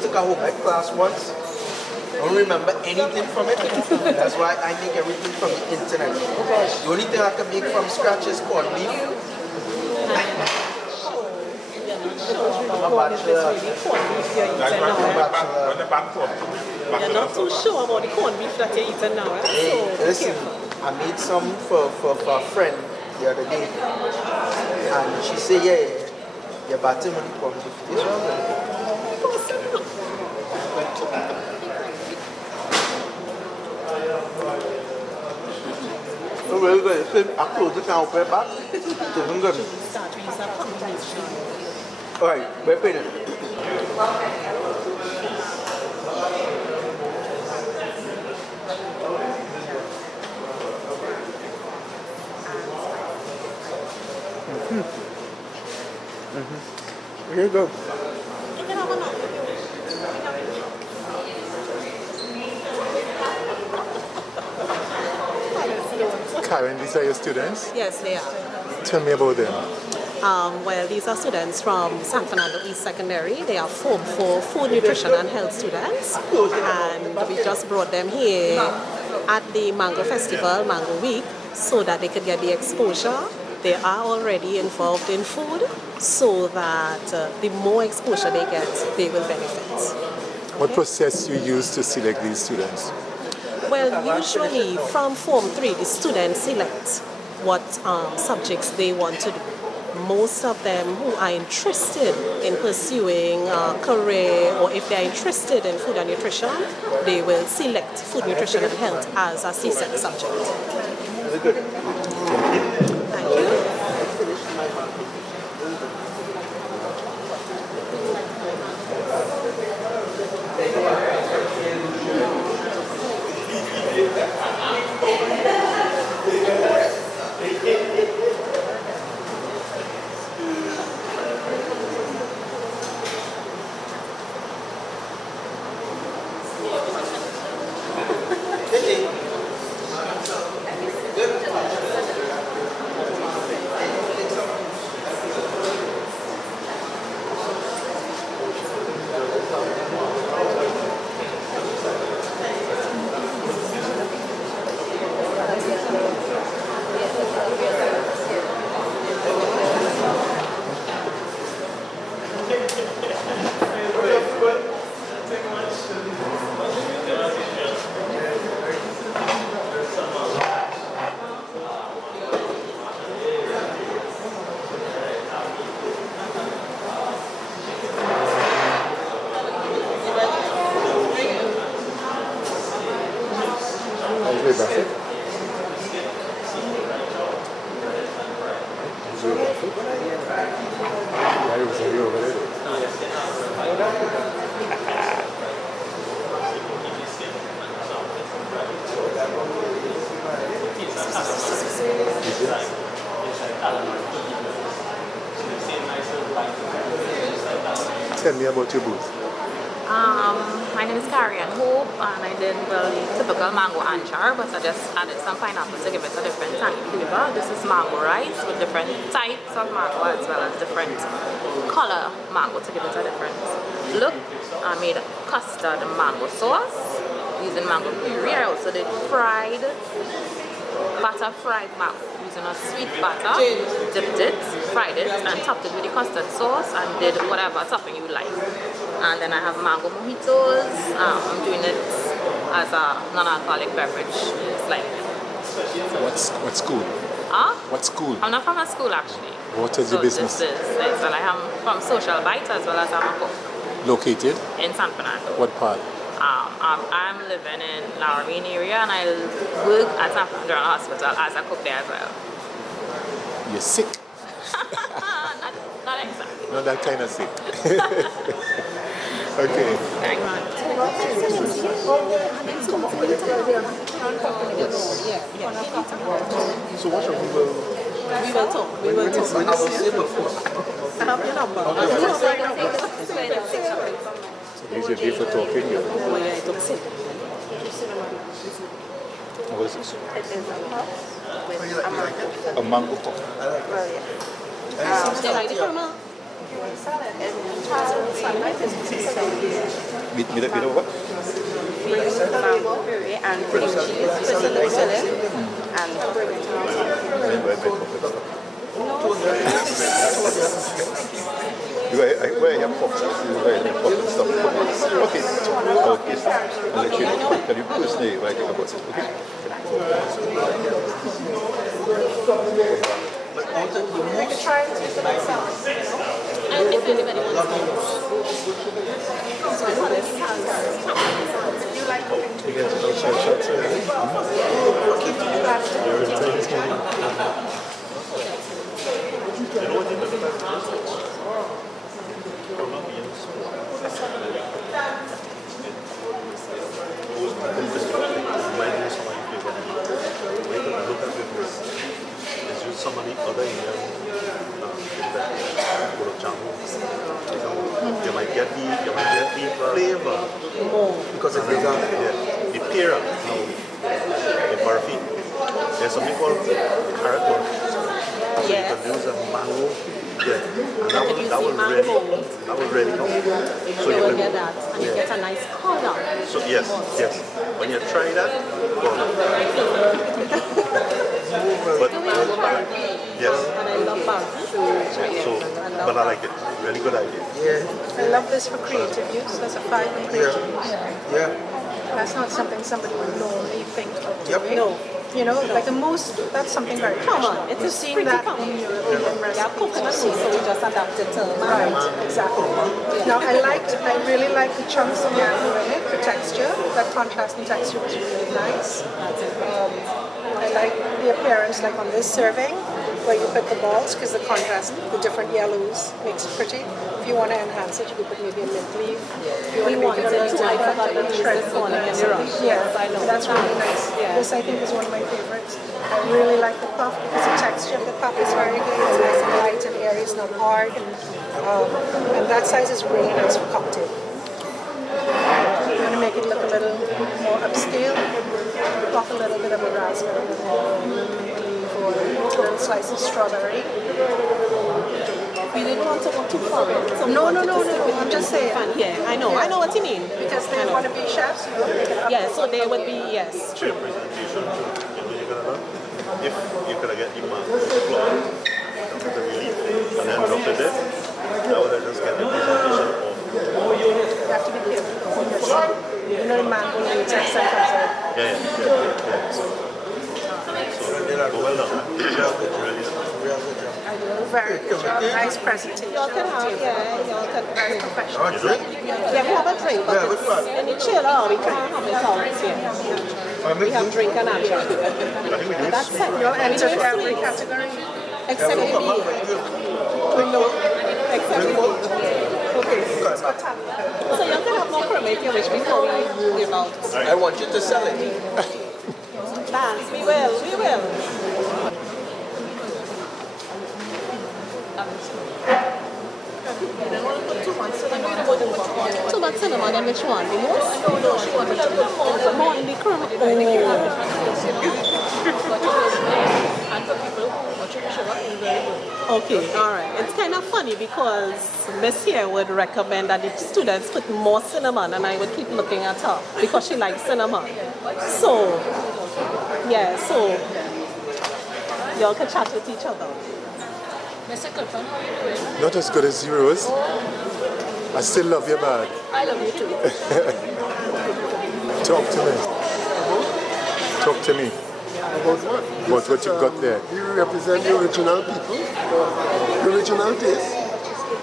took a home ec class once. I don't remember anything from it. That's why I make everything from the internet. The only thing I can make from scratch is corned beef. I'm a bachelor. You're not too sure about the corned beef that you're eating now, right? Hey, listen, I made some for a friend the other day. And she said, yeah, you're batting with the corned beef. This one. Oh, very good. I close the can open back. It's even good. Alright, we're paying it. Here you go. Karen, these are your students? Yes, they are. Tell me about them. Well, these are students from San Fernando East Secondary. They are Form 4 Food, Nutrition and Health students. And we just brought them here at the Mango Festival, Mango Week, so that they could get the exposure. They are already involved in food, so that the more exposure they get, they will benefit. Okay? What process you use to select these students? Well, usually from Form 3, the students select what subjects they want to do. Most of them who are interested in pursuing a career, or if they are interested in food and nutrition, they will select food, nutrition and health as a CSEC subject. Thank you. Tell me about your booth. My name is Carrie and Hope, and I did the typical mango anchor, but I just added some pineapple to give it a different tangy flavor. This is mango rice with different types of mango as well as different color mango to give it a different look. I made custard mango sauce using mango puree. I also did fried mango using a sweet butter, dipped it, fried it, and topped it with the custard sauce and did whatever topping you like. And then I have mango mojitos. I'm doing it as a non-alcoholic beverage. It's like. What school? Huh? What school? I'm not from a school actually. What is your business? This is well, I am from Social Bite as well as I'm a cook. Located? In San Fernando. What part? I'm living in Laureen area and I work at San Fernando Hospital as a cook there as well. You're sick? not exactly. Not that kind of sick. Okay. Thanks. So what should we will? We will talk. We will talk. I have your number. So these are day for talking. Oh, yeah, it looks it. What is this? It is a puff with a mango. A mango puff. Well, yeah. They like the caramel? With what? And cream cheese, fillet, and Where I have pops, this is where I have pops and stuff. Okay. Okay. I'll let you know. Can you personally write about it? Okay. We could try and taste it myself. And if anybody wants to you like cooking too? You get to know shots. Some of the other Indian you might get the flavor Because it's bigger. the pera the barfi. There's something called carrot bun. So you can use a mango and that will really come. So you will get that and you get a nice color. So yes. When you try that, go on. But yes. And I love barbecue. So, but I like it. Really good idea. Yeah. I love this for creative use. That's a fine creative use. Yeah. That's not something somebody would normally think of Yep. doing. No. You know, like a mousse, that's something very Common. traditional. It's You've just seen pretty that common. in European Yeah, recipes. coconut mousse, so we just adapted to Right, exactly. Now I really like the chunks of mango in it, the texture, that contrasting texture was really nice. I like the appearance, like on this serving, where you put the balls, because the contrast, the different yellows makes it pretty. If you want to enhance it, you could put maybe a mint leaf. If you want to make it a little different, a little shredded coconut. Yeah, that's really nice. This I think is one of my favorites. I really like the puff because the texture of the puff is very good. It's nice and light and airy, it's not hard. And that size is really nice for cocktail. You want to make it look a little more upscale, pop a little bit of a raspberry or a little slice of strawberry. We didn't want to go too far. So No, I'm just saying. Yeah, I know what you mean. Because they want to be chefs, you know, they can up Yeah, so they would be, yes. True. Presentation, you're gonna learn. If you could get the mango flour, dump it in the leaf, and then drop it there, now would I just get the presentation of You have to be careful because you know the mango latex that comes out. yeah. So well done. Really done. Very good job. Nice presentation. Y'all can have, y'all can. Very professional. Oh, drink? Yeah, we have a drink, but Yeah, which one? in the chiller, we can't have it out here. We have drink and action. I think we do. That's it. You'll enter every category. Except maybe, no, except maybe. Okay, so you can have more permit if you wish before we give out. I want you to sell it. Dance, we will. Too much cinnamon and which one? The most? No, she wanted to put more in the cream. Okay, alright. It's kind of funny because Miss here would recommend that the students put more cinnamon and I would keep looking at her because she likes cinnamon. So, yeah, so y'all can chat with each other. Mr. Clifton, how are you doing? Not as good as yours. I still love your bag. I love you too. Talk to me. Talk to me About what? about what you've got there. We represent the original people, the original taste,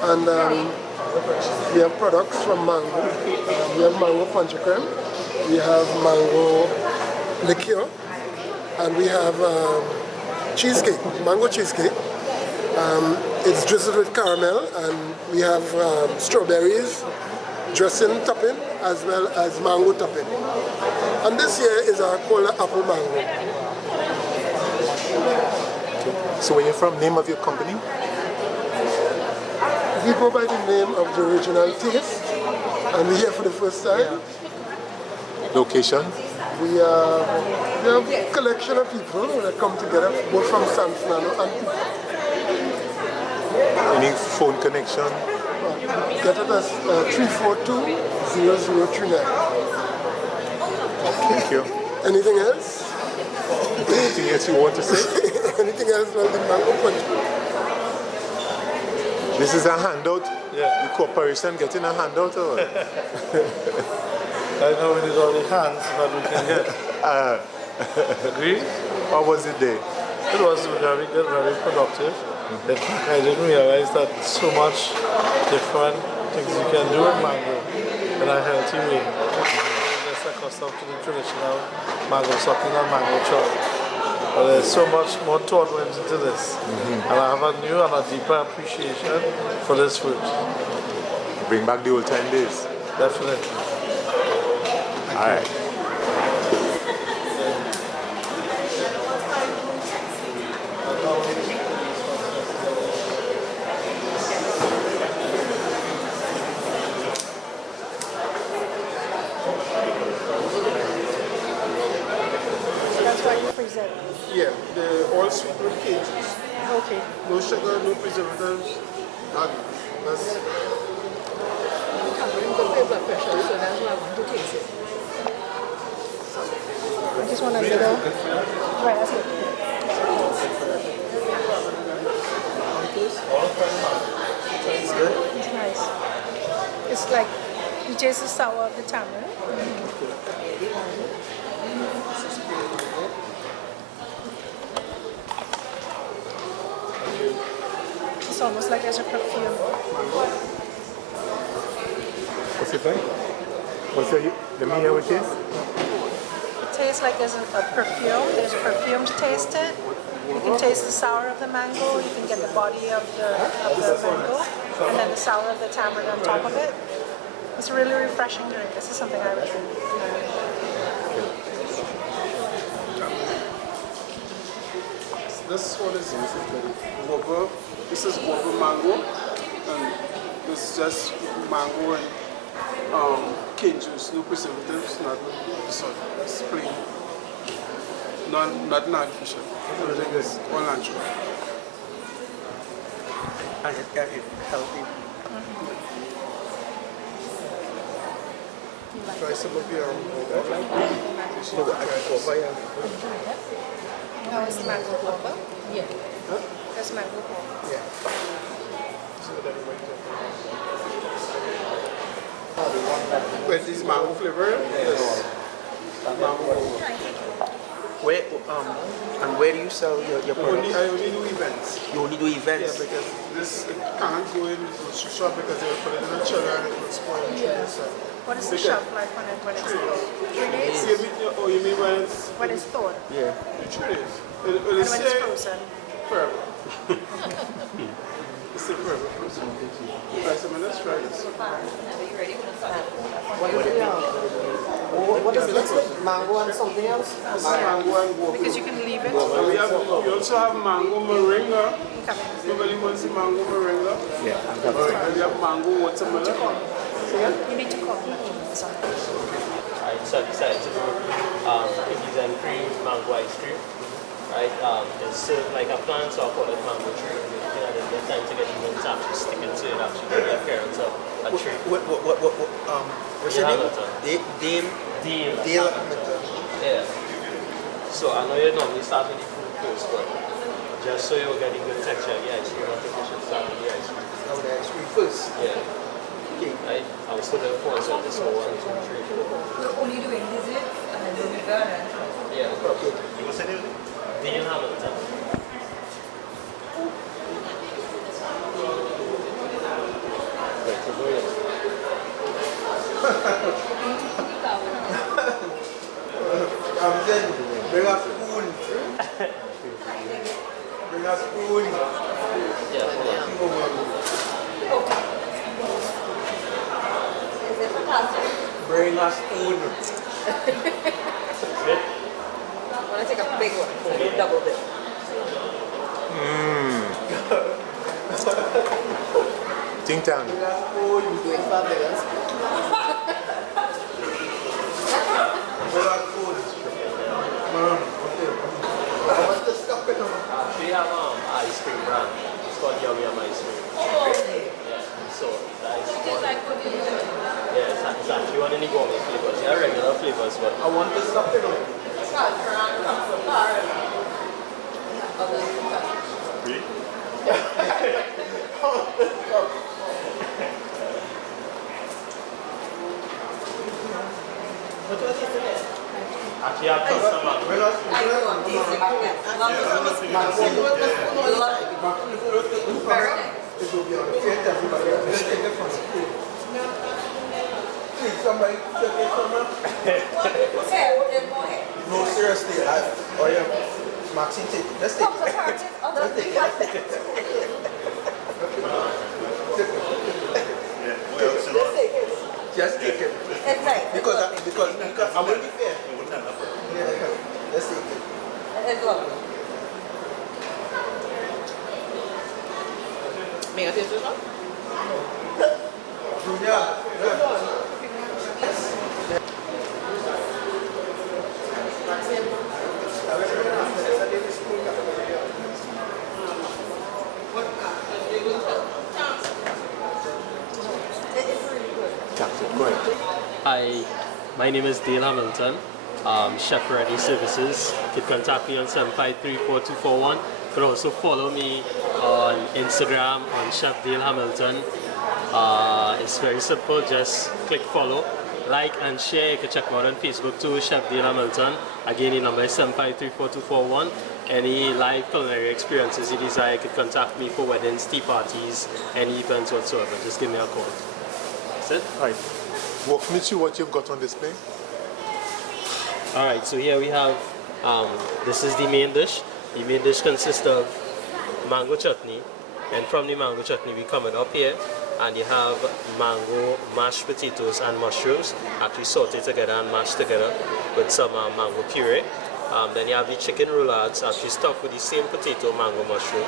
and we have products from mango. We have mango punch creme, we have mango liqueur, and we have cheesecake, mango cheesecake. It's drizzled with caramel, and we have strawberries, dressing topping, as well as mango topping. And this year is our cola apple mango. So where you're from, name of your company? We go by the name of the original taste, and we're here for the first time. Location? We have a collection of people that come together, both from San Fernando and Any phone connection? Get it as 342-0039. Thank you. Anything else? Anything else you want to say? Anything else? Well, the mango punch. This is a handout? Yeah. The corporation getting a handout or what? I know we need all the hands that we can get. Agree? How was it there? It was very good, very productive. In fact, I didn't realize that so much different things you can do with mango in a healthy way. Just accustomed to the traditional mango sucking and mango chop. But there's so much more thought went into this. And I have a new and a deeper appreciation for this fruit. Bring back the old time days. Definitely. All right. Yeah, the all sweet with cages. Okay. No sugar, no preservatives, nothing. That's I just want a little. Right, that's it. It's nice. It's like you taste the sour of the tamarind. It's almost like there's a perfume. What's it like? What's the meal with this? It tastes like there's a perfume. There's a perfume to taste it. You can taste the sour of the mango. You can get the body of the mango, and then the sour of the tamarind on top of it. It's a really refreshing drink. This is something I would drink. This one is guava. This is guava mango, and this is just mango and cane juice, no preservatives, not salt. It's plain, not artificial. Everything is all natural. And it's healthy. try some of your No, it's mango guava. Yeah. Huh? That's mango guava. Yeah. With this mango flavor, yes. Where and where do you sell your products? I only do events. You only do events? Yeah, because this can't go in the grocery shop because they will put it in a chiller and it will spoil in 3 days. What is the shelf life on it when it's thawed? 3 days? You mean when it's... When it's thawed? Yeah. 3 days. And when it's frozen? Forever. It's still forever frozen. Try some of this, try this. What is this? Mango and something else? This is mango and guava. Because you can leave it. We also have mango moringa. Nobody wants the mango moringa. Yeah. And we have mango watermelon. You need to call me. Right, so I decided to do cookies and cream mango ice cream. Right, it's served like a plant, so I call it mango tree. You know, there's time to get even to actually stick it to it, actually get the appearance of a tree. What's your name? Dale Hamilton. Yeah. So I know you normally start with the food first, but just so you'll get a good texture of the ice cream, I think you should start with the ice cream. Oh, the ice cream first? Yeah. Okay. Right? I was still there for so this whole 1, 2, 3, 4. You're only doing desserts and then doing garden. Yeah. Okay. What's the name? Dale Hamilton. Then bring a spoon. Bring a spoon. Yeah, hold on. Bring a spoon. Good? I want to take a big one, so I do double dip. Ting tang. Bring a spoon. Doing fabulous. Bring a spoon. What's the stuff in them? We have ice cream brand. It's called Yum Yum Ice Cream. gourmet flavors. There are regular flavors, but I want to stop it. actually I've tasted some mango. It will be unfair to everybody else. Let's take it from school. Please, somebody take it from her. No, seriously. Oh yeah, Maxine, take it. Let's take it. Let's take it. Just take it. Because I will be fair. Yeah, let's take it. May I taste this one? Hi, my name is Dale Hamilton, Chef Ready Services. You can contact me on 753-4241. You can also follow me on Instagram on Chef Dale Hamilton. It's very simple, just click follow, like and share. You can check me out on Facebook too, Chef Dale Hamilton. Again, the number is 753-4241. Any live culinary experiences you desire, you can contact me for weddings, tea parties, any events whatsoever. Just give me a call. That's it. Right. Walk me through what you've got on display. Alright, so here we have, this is the main dish. The main dish consists of mango chutney, and from the mango chutney we come up here and you have mango mashed potatoes and mushrooms actually sauteed together and mashed together with some mango puree. Then you have the chicken roulades actually stuffed with the same potato, mango, mushroom.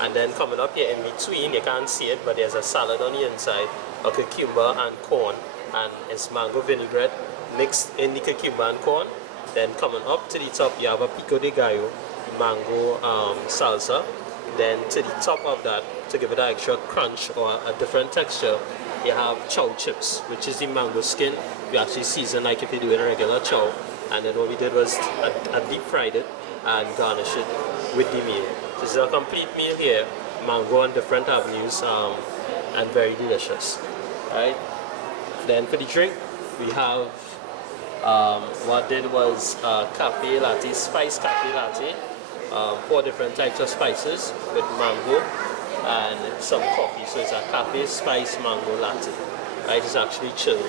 And then coming up here in between, you can't see it, but there's a salad on the inside, a cucumber and corn, and it's mango vinaigrette mixed in the cucumber and corn. Then coming up to the top, you have a pico de gallo mango salsa. Then to the top of that, to give it an extra crunch or a different texture, you have chow chips, which is the mango skin. We actually season like if you do in a regular chow. And then what we did was deep fried it and garnish it with the meal. This is a complete meal here, mango on different avenues, and very delicious. Right? Then for the drink, we have what did was cafe latte, spice cafe latte, 4 different types of spices with mango and some coffee. So it's a cafe spice mango latte. Right? It's actually chilled.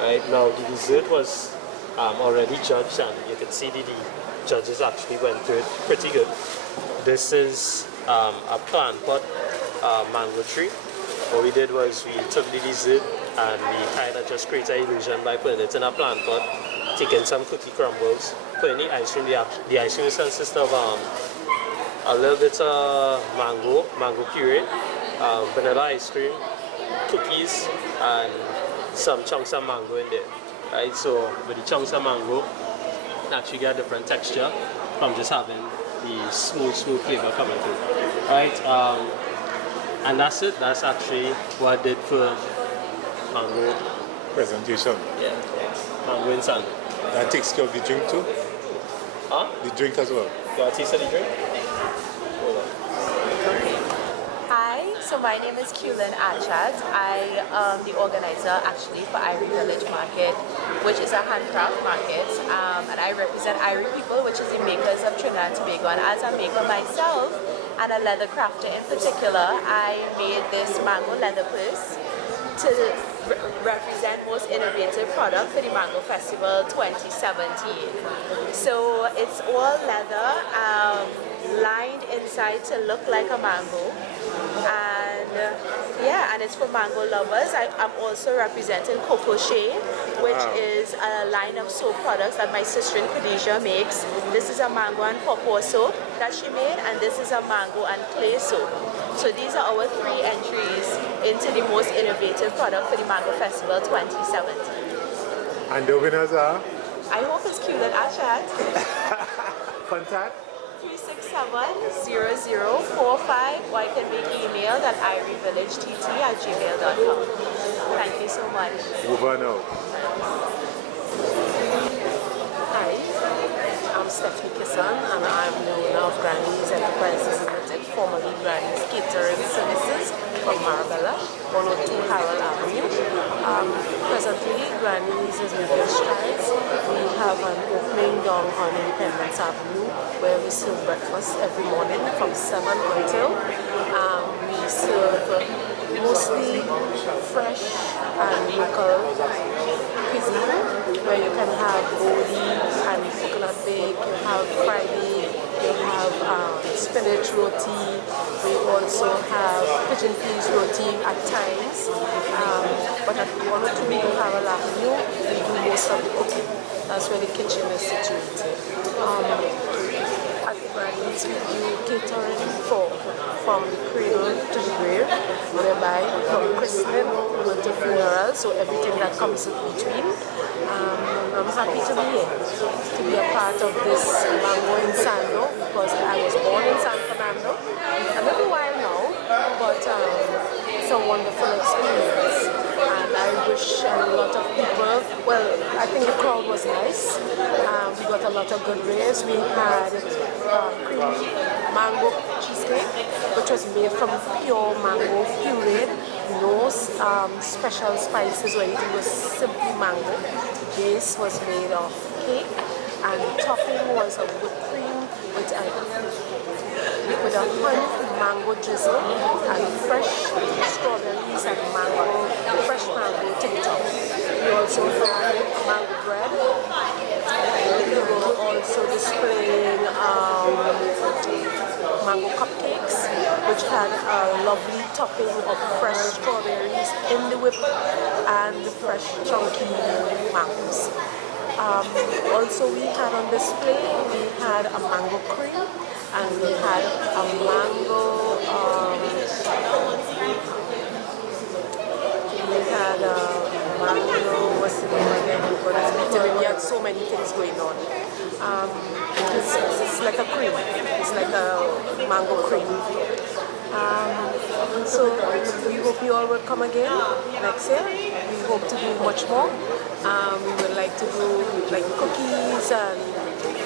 Right? Now the dessert was already judged, and you can see the judges actually went through it pretty good. This is a plant pot mango tree. What we did was we took the dessert and we kind of just created an illusion by putting it in a plant pot, taking some cookie crumbles, putting the ice cream. The ice cream consists of a little bit of mango puree, vanilla ice cream, cookies, and some chunks of mango in there. Right, so with the chunks of mango, actually get a different texture from just having the smooth flavor coming through. Right, and that's it. That's actually what I did for mango Presentation. Yeah, mango and sand. That takes care of the drink too? Huh? The drink as well. You want to taste of the drink? Hold on. Hi, so my name is Kulin Achad. I am the organizer actually for Irie Village Market, which is a handcraft market, and I represent Irie people, which is the makers of Trinidad and Tobago. And as a maker myself and a leather crafter in particular, I made this mango leather purse to represent most innovative product for the Mango Festival 2017. So it's all leather, lined inside to look like a mango, and yeah, and it's for mango lovers. I'm also representing Coco Shea, which is a line of soap products that my sister in Khadija makes. This is a mango and pawpaw soap that she made, and this is a mango and clay soap. So these are our 3 entries into the most innovative product for the Mango Festival 2017. And the winners are? I hope it's Kulin Achad. Contact? 367-0045, or I can be emailed at irievillagetT@gmail.com. Thank you so much. Over now. Hi, I'm Stephanie Kisson, and I'm the owner of Granny's Enterprises Limited, formerly Granny's Catering Services from Marabella, 102 Harold Avenue. Presently, Granny's is making strides. We have an opening down on Independence Avenue where we serve breakfast every morning from 7 until. We serve mostly fresh and local cuisine, where you can have boli and coconut bake, you have fried egg, you have spinach roti, we also have pigeon peas roti at times, but at 102 Harold Avenue, we do most of the cooking. That's where the kitchen is situated. At the Granny's, we do catering from the cradle to the grave, whereby from christening to funeral, so everything that comes in between. I'm happy to be here, to be a part of this Mango Insando, because I was born in San Fernando, a little while now, but it's a wonderful experience. And I wish a lot of people, well, I think the crowd was nice. We got a lot of good raves. We had creamy mango cheesecake, which was made from pure mango pureed, no special spices or anything, it was simply mango. The base was made of cake, and the topping was a whipped cream with a honey mango drizzle and fresh strawberries and fresh mango to the top. We also had mango bread. We were also displaying mango cupcakes, which had a lovely topping of fresh strawberries in the whip and fresh chunky mangoes. Also we had on display, we had a mango cream, and we had a mango, what's the name again? We had so many things going on. It's like a cream, it's like a mango cream. So we hope you all will come again next year. We hope to do much more. We would like to do like cookies and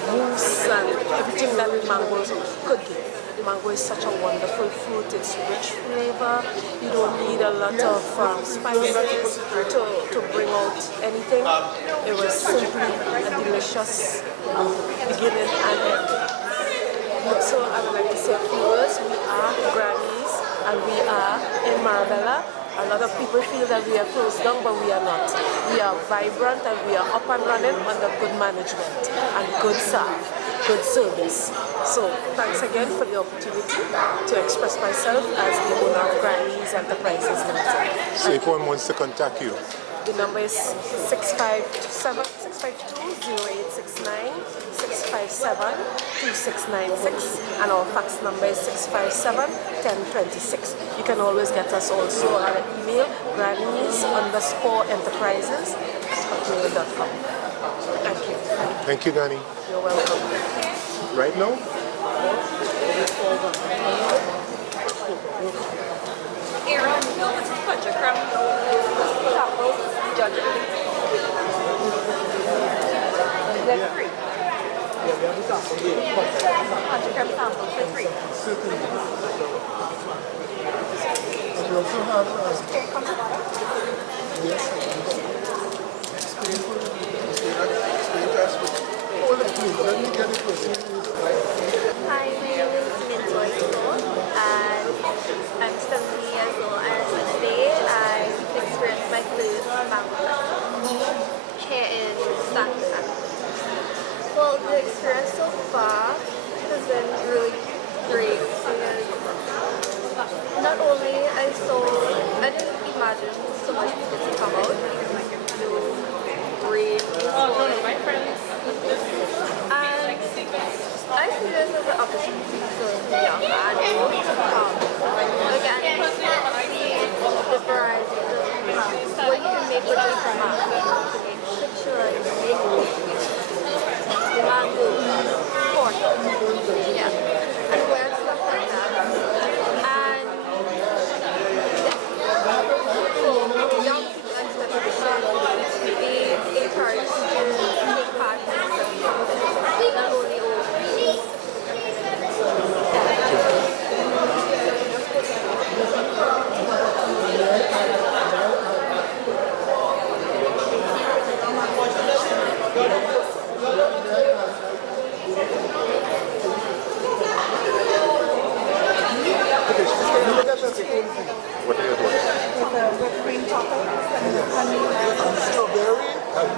mousse and everything that mango could give. Mango is such a wonderful fruit, it's rich flavor. You don't need a lot of spices to bring out anything. It was simply a delicious beginning and end. So I would like to say a few words. We are Granny's and we are in Marabella. A lot of people feel that we are closed down, but we are not. We are vibrant and we are up and running under good management and good staff, good service. So thanks again for the opportunity to express myself as the owner of Granny's Enterprises Limited. So if one wants to contact you, the number is 652-0869, 657-2696, and our fax number is 657-1026. You can always get us also on an email, grannies_enterprises@gmail.com. Thank you. thank you, Gani. You're welcome. Right now? Aaron, punch a crumb. Taco, judge it. That's free. Yeah, we have the taco here. Punch a crumb taco for free. We also have yes. Hold it, please. Let me get it first. Hi, my name is Mintoy Soul, and I'm 17 years old, and today I experienced my first mango festival here in Stanford. Well, the experience so far has been really great because not only I didn't imagine so much people to come out, great, my friends, and I see this as an opportunity for the young and old to come again, see the variety of what you can make with your mango, pictures, mango, pork, yeah.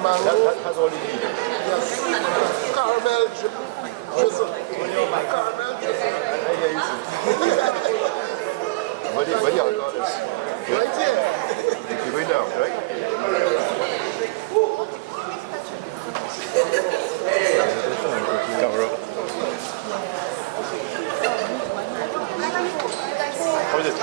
mango. That has all the ingredients. Yes. Caramel drizzle. Caramel drizzle. What do you call this? Right here. You're going down, right? Cover up. How is it?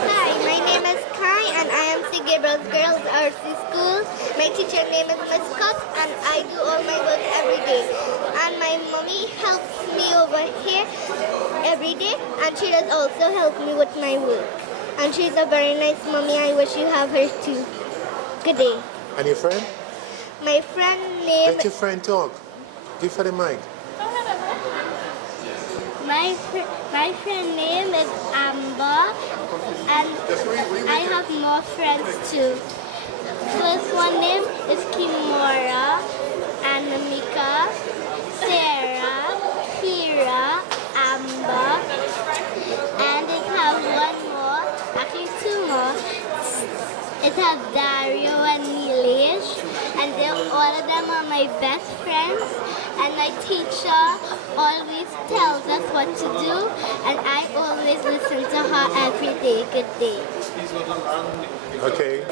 Hi, my name is Kai and I am St. Gabriel's Girls RC School. My teacher name is Miss Scott and I do all my work every day. And my mommy helps me over here every day and she does also help me with my work. And she's a very nice mommy. I wish you have her too. Good day. And your friend? My friend name... Let your friend talk. Give her the mic. My friend name is Amber and I have more friends too. First one name is Kimora, Anamika, Sarah, Kira, Amber, and it has one more, actually two more. It has Dario and Nilesh, and all of them are my best friends. And my teacher always tells us what to do, and I always listen to her every day. Good day. Okay.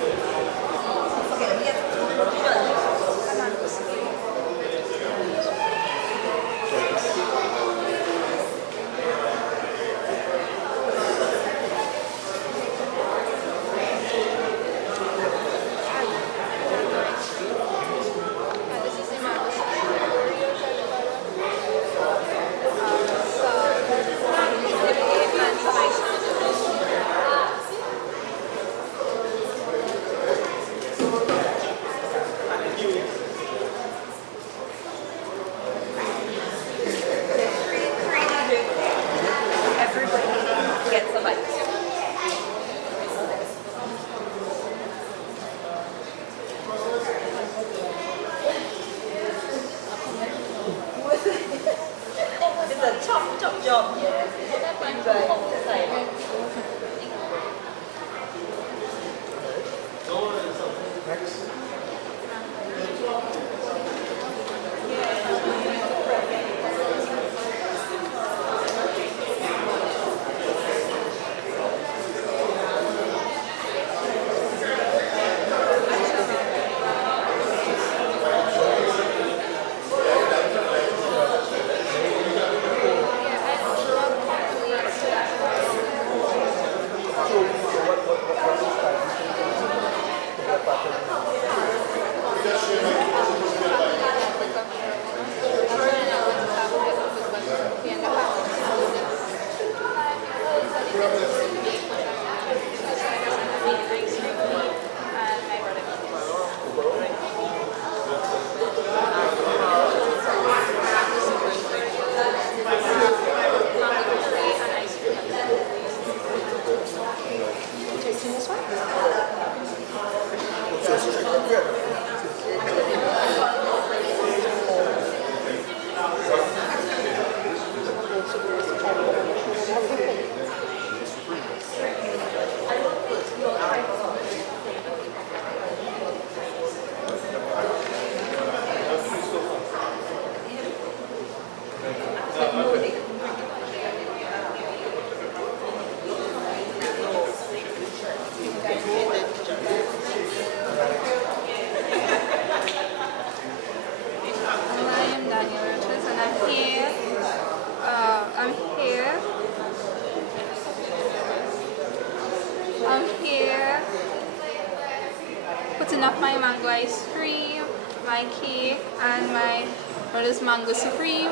putting up my mango ice cream, my cake, and my brother's mango supreme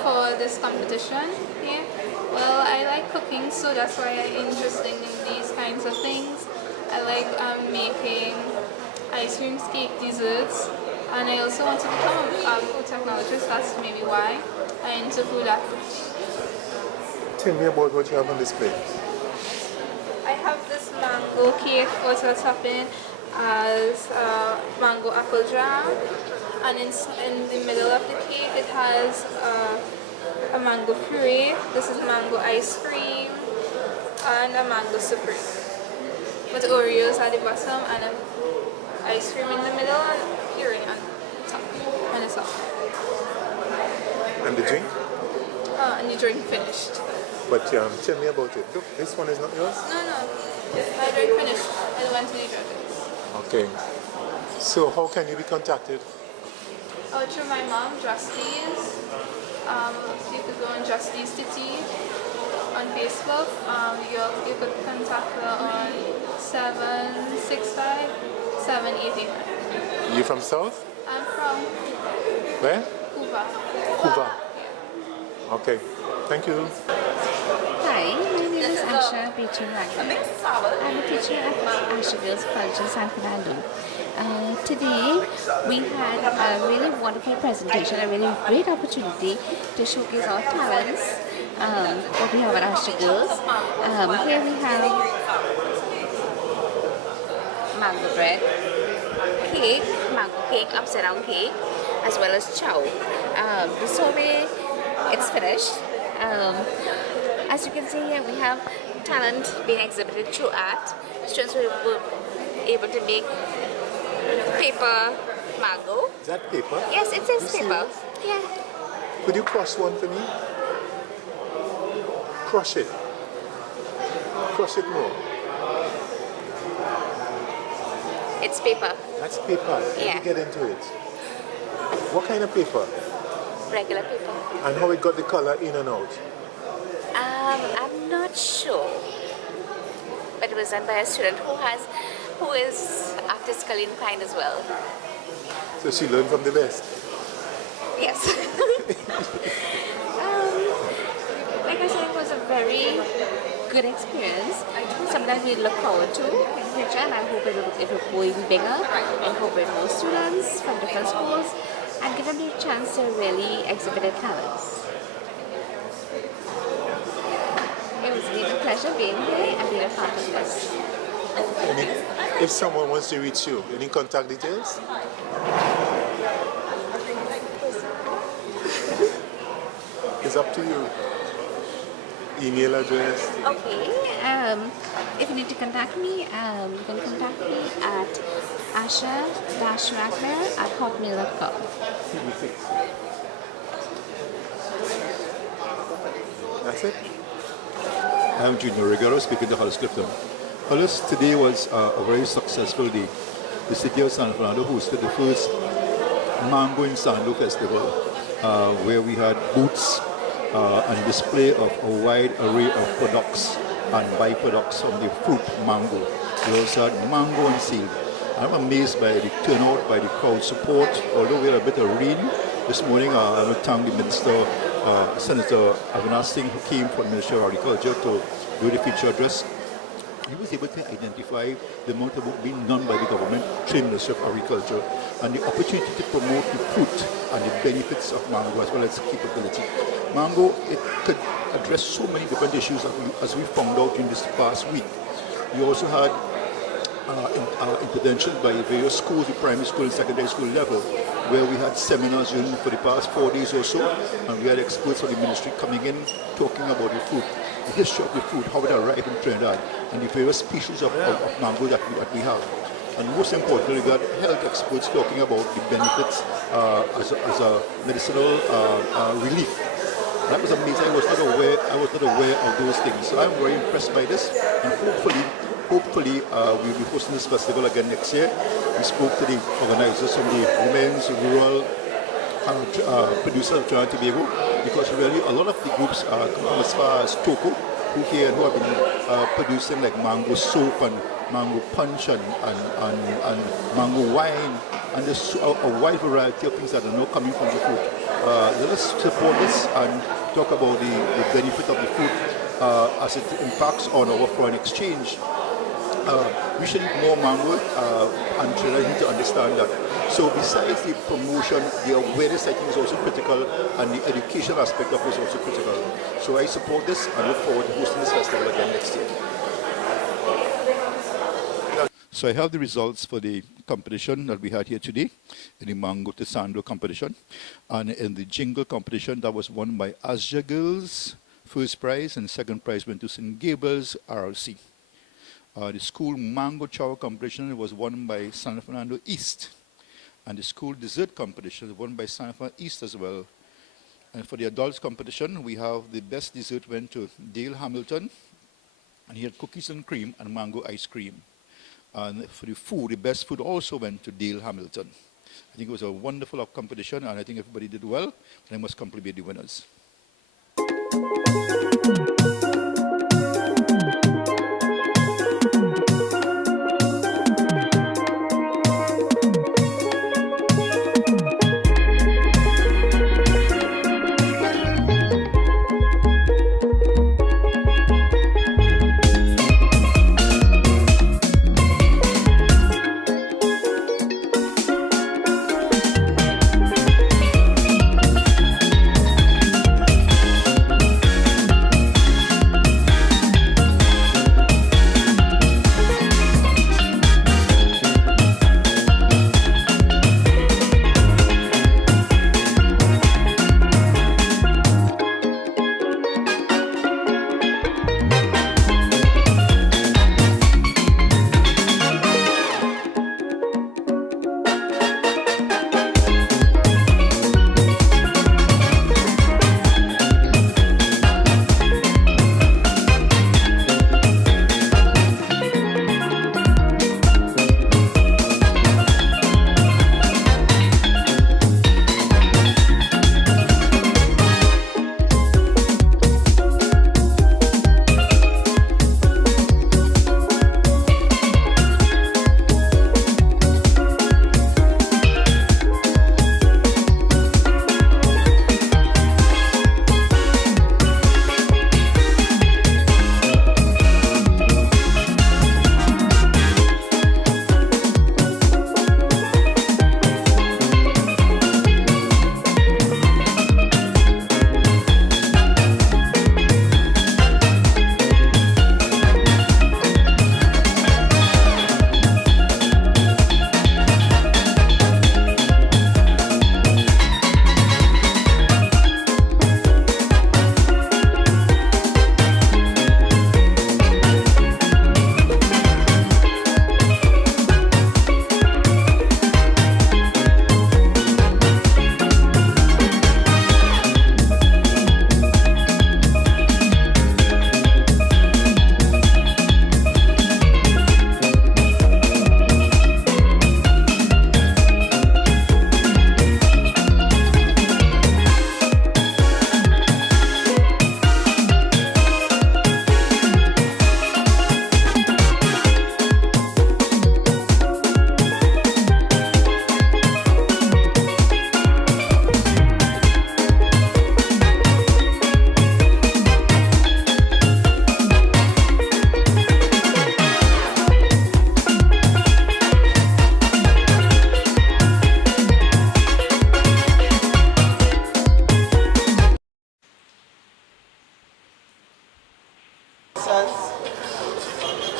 for this competition. Yeah. Well, I like cooking, so that's why I'm interested in these kinds of things. I like making ice creams, cake, desserts, and I also want to become a food technologist. That's maybe why I'm into food applications. Tell me about what you have on display. I have this mango cake, also topping, has mango apple jam, and in the middle of the cake it has a mango puree. This is mango ice cream and a mango supreme with Oreos at the bottom and an ice cream in the middle and puree on top. And it's all. And the drink? And the drink finished. But tell me about it. Look, this one is not yours? No, my drink finished. I went to the judges. Okay. So how can you be contacted? Through my mom, Justice. You could go on Justice City on Facebook. You could contact her on 765-7889. You from South? I'm from Where? Cuba. Cuba. Okay. Thank you. Hi, my name is Asha Beecher Ragnar. I'm a teacher at Asha Girls College in San Fernando. Today we had a really wonderful presentation, a really great opportunity to showcase our talents that we have at Asha Girls. Here we have mango bread, cake, mango cake, upside down cake, as well as chow. The sorbet, it's finished. As you can see here, we have talent being exhibited through art. Students were able to make paper mango. Is that paper? Yes, it says paper. Yeah. Could you crush one for me? Crush it. Crush it more. It's paper. That's paper. Let Yeah. me get into it. What kind of paper? Regular paper. And how it got the color in and out? I'm not sure. But it was done by a student who is artistically inclined as well. So she learned from the best. Yes. Like I said, it was a very good experience. Something we look forward to in the future, and I hope it will go even bigger and incorporate more students from different schools and give them the chance to really exhibit their talents. It was really a pleasure being here and being a part of this. If someone wants to reach you, any contact details? It's up to you. Email address. Okay. If you need to contact me, you can contact me at asha-ragnar@hotmail.com. That's it. I'm Junior Regaro, speaking to Hollis Clifton. Hollis, today was a very successful day. The city of San Fernando hosted the first Mango in Sando Festival, where we had booths and display of a wide array of products and byproducts from the fruit mango. We also had mango on sale. I'm amazed by the turnout, by the crowd support. Although we had a bit of rain this morning, I will thank the Minister, Senator Avinash Singh, who came from the Ministry of Agriculture to do the feature address. He was able to identify the amount of work being done by the government through the Ministry of Agriculture and the opportunity to promote the fruit and the benefits of mango as well as capability. Mango, it could address so many different issues as we found out in this past week. We also had interventions by various schools, the primary school and secondary school level, where we had seminars for the past 4 days or so, and we had experts from the ministry coming in talking about the fruit, the history of the fruit, how it arrived in Trinidad, and the various species of mango that we have. And most importantly, we had health experts talking about the benefits as a medicinal relief. That was amazing. I was not aware of those things. So I'm very impressed by this, and hopefully we'll be hosting this festival again next year. We spoke to the organizers from the women's rural producers of Trinidad and Tobago, because really a lot of the groups come from as far as Toco, who have been producing like mango soap and mango punch and mango wine, and there's a wide variety of things that are now coming from the fruit. Let us support this and talk about the benefit of the fruit as it impacts on our foreign exchange. We should eat more mango, and Trinidad need to understand that. So besides the promotion, the awareness I think is also critical, and the education aspect of it is also critical. So I support this and look forward to hosting this festival again next year. So I have the results for the competition that we had here today, in the Mango Tisando competition. And in the jingle competition, that was won by Asja Girls, first prize, and second prize went to St. Gabriel's RRC. The school mango chow competition was won by San Fernando East. And the school dessert competition was won by San Fernando East as well. And for the adults competition, we have the best dessert went to Dale Hamilton, and he had cookies and cream and mango ice cream. And for the food, the best food also went to Dale Hamilton. I think it was a wonderful competition, and I think everybody did well, and I must compliment the winners.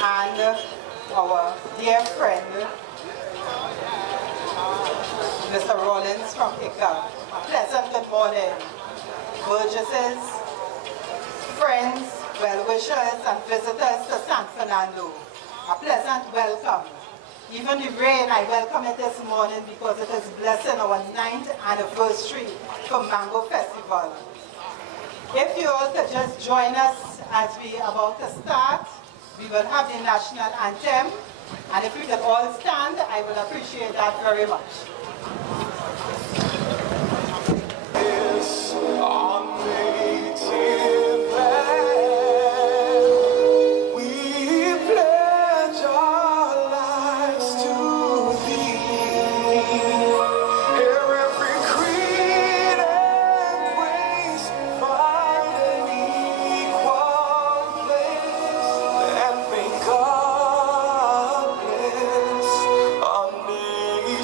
And our dear friend, Mr. Rollins from Ika. Pleasant good morning, Burgesses, friends, well-wishers, and visitors to San Fernando. A pleasant welcome. Even the rain, I welcome it this morning because it is blessing our 9th anniversary for Mango Festival. If you all could just join us as we are about to start, we will have the national anthem, and if we could all stand, I would appreciate that very much. This our native land, we pledge our lives to thee. Here every creed and race find an equal place, and may God bless our nation.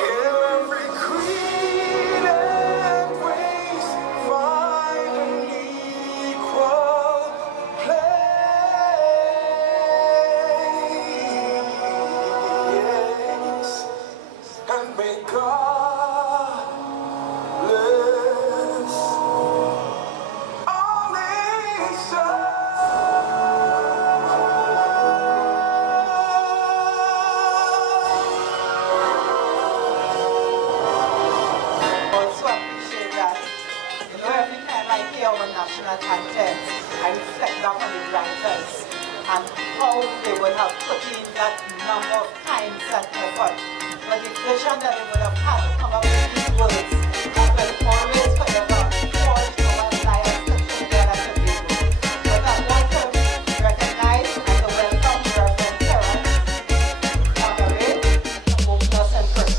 Here every creed and race find an equal place, content. I reflect back on the writers and how they would have put in that number of times and effort. But the vision that they would have had to come up with these words that will always forever forge our lives to children at the table. But I want to recognize and to welcome Reverend Terrence, Margaret, Opus and Chris.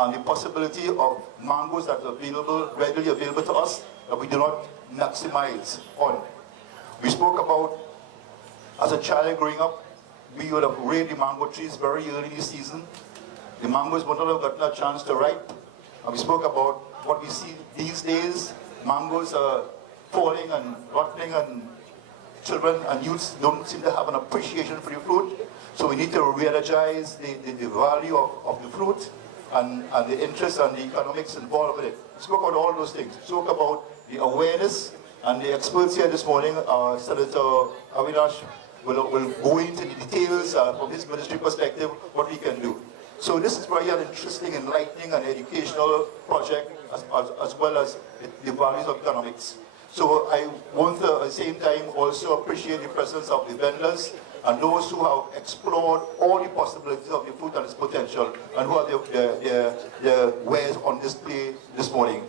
And the possibility of mangoes that are available, readily available to us, that we do not maximize on. We spoke about, as a child growing up, we would have raised the mango trees very early in the season. The mangoes would not have gotten a chance to ripe. And we spoke about what we see these days. Mangoes are falling and rotting, and children and youths don't seem to have an appreciation for the fruit. So we need to re-energize the value of the fruit. And the interest and the economics involved with it. We spoke about all those things. We spoke about the awareness, and the experts here this morning, Senator Avinash will go into the details from his ministry perspective, what we can do. So this is very an interesting, enlightening and educational project, as well as the values of economics. So I want to, at the same time, also appreciate the presence of the vendors and those who have explored all the possibilities of the fruit and its potential, and who have their wares on display this morning.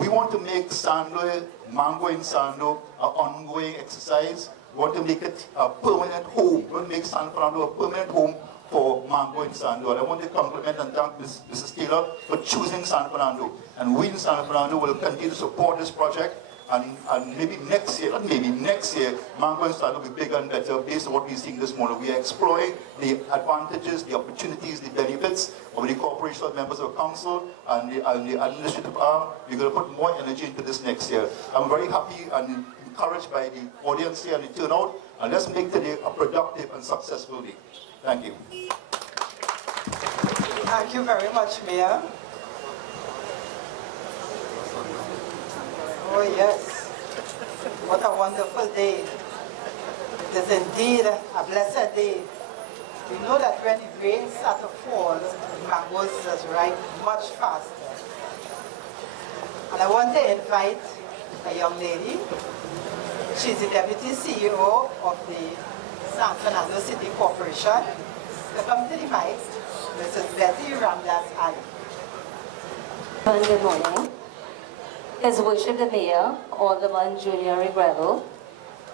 We want to make Sando, mango in Sando, an ongoing exercise. We want to make it a permanent home. We want to make San Fernando a permanent home for mango in Sando. And I want to compliment and thank Mrs. Taylor for choosing San Fernando. And we in San Fernando will continue to support this project. And maybe next year, mango in Sando will be bigger and better based on what we're seeing this morning. We are exploring the advantages, the opportunities, the benefits of the cooperation sure members of the council and the administrative arm, we're going to put more energy into this next year. I'm very happy and encouraged by the audience here and the turnout, and let's make today a productive and successful day. Thank you. Thank you very much, Mayor. Oh yes, what a wonderful day. It is indeed a blessed day. We know that when the rain starts to fall, the mangoes just ripe much faster. And I want to invite a young lady. She's the Deputy CEO of the San Fernando City Corporation. To come to the mic, Mrs. Betty Ramdas Ali. Good morning. His Worship the Mayor, Alderman Junior Regrello,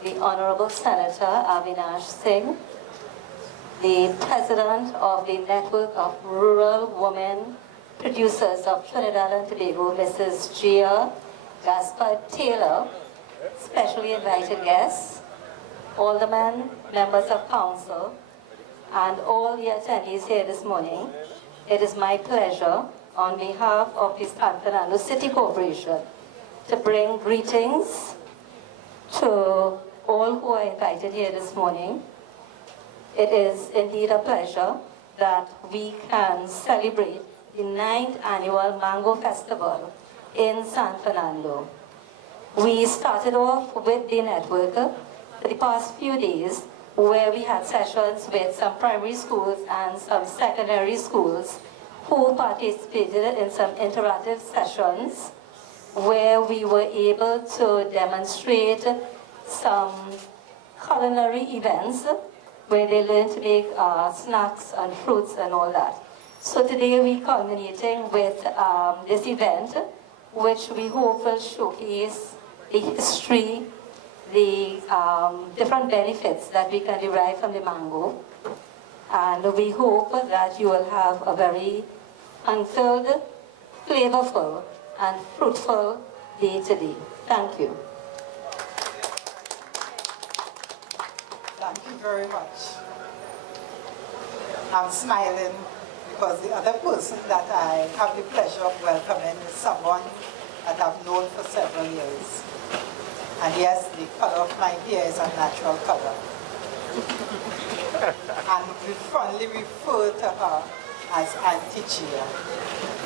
the Honorable Senator Avinash Singh, the President of the Network of Rural Women Producers of Trinidad and Tobago, Mrs. Gia Gaspard Taylor, specially invited guests, aldermen, members of council, and all the attendees here this morning. It is my pleasure on behalf of the San Fernando City Corporation to bring greetings to all who are invited here this morning. It is indeed a pleasure that we can celebrate the 9th annual Mango Festival in San Fernando. We started off with the network for the past few days, where we had sessions with some primary schools and some secondary schools who participated in some interactive sessions where we were able to demonstrate some culinary events where they learned to make snacks and fruits and all that. So today we're culminating with this event, which we hope will showcase the history, the different benefits that we can derive from the mango. And we hope that you will have a very unfilled, flavorful, and fruitful day today. Thank you. Thank you very much. I'm smiling because the other person that I have the pleasure of welcoming is someone that I've known for several years. And yes, the color of my hair is a natural color. And we fondly refer to her as Auntie Chia.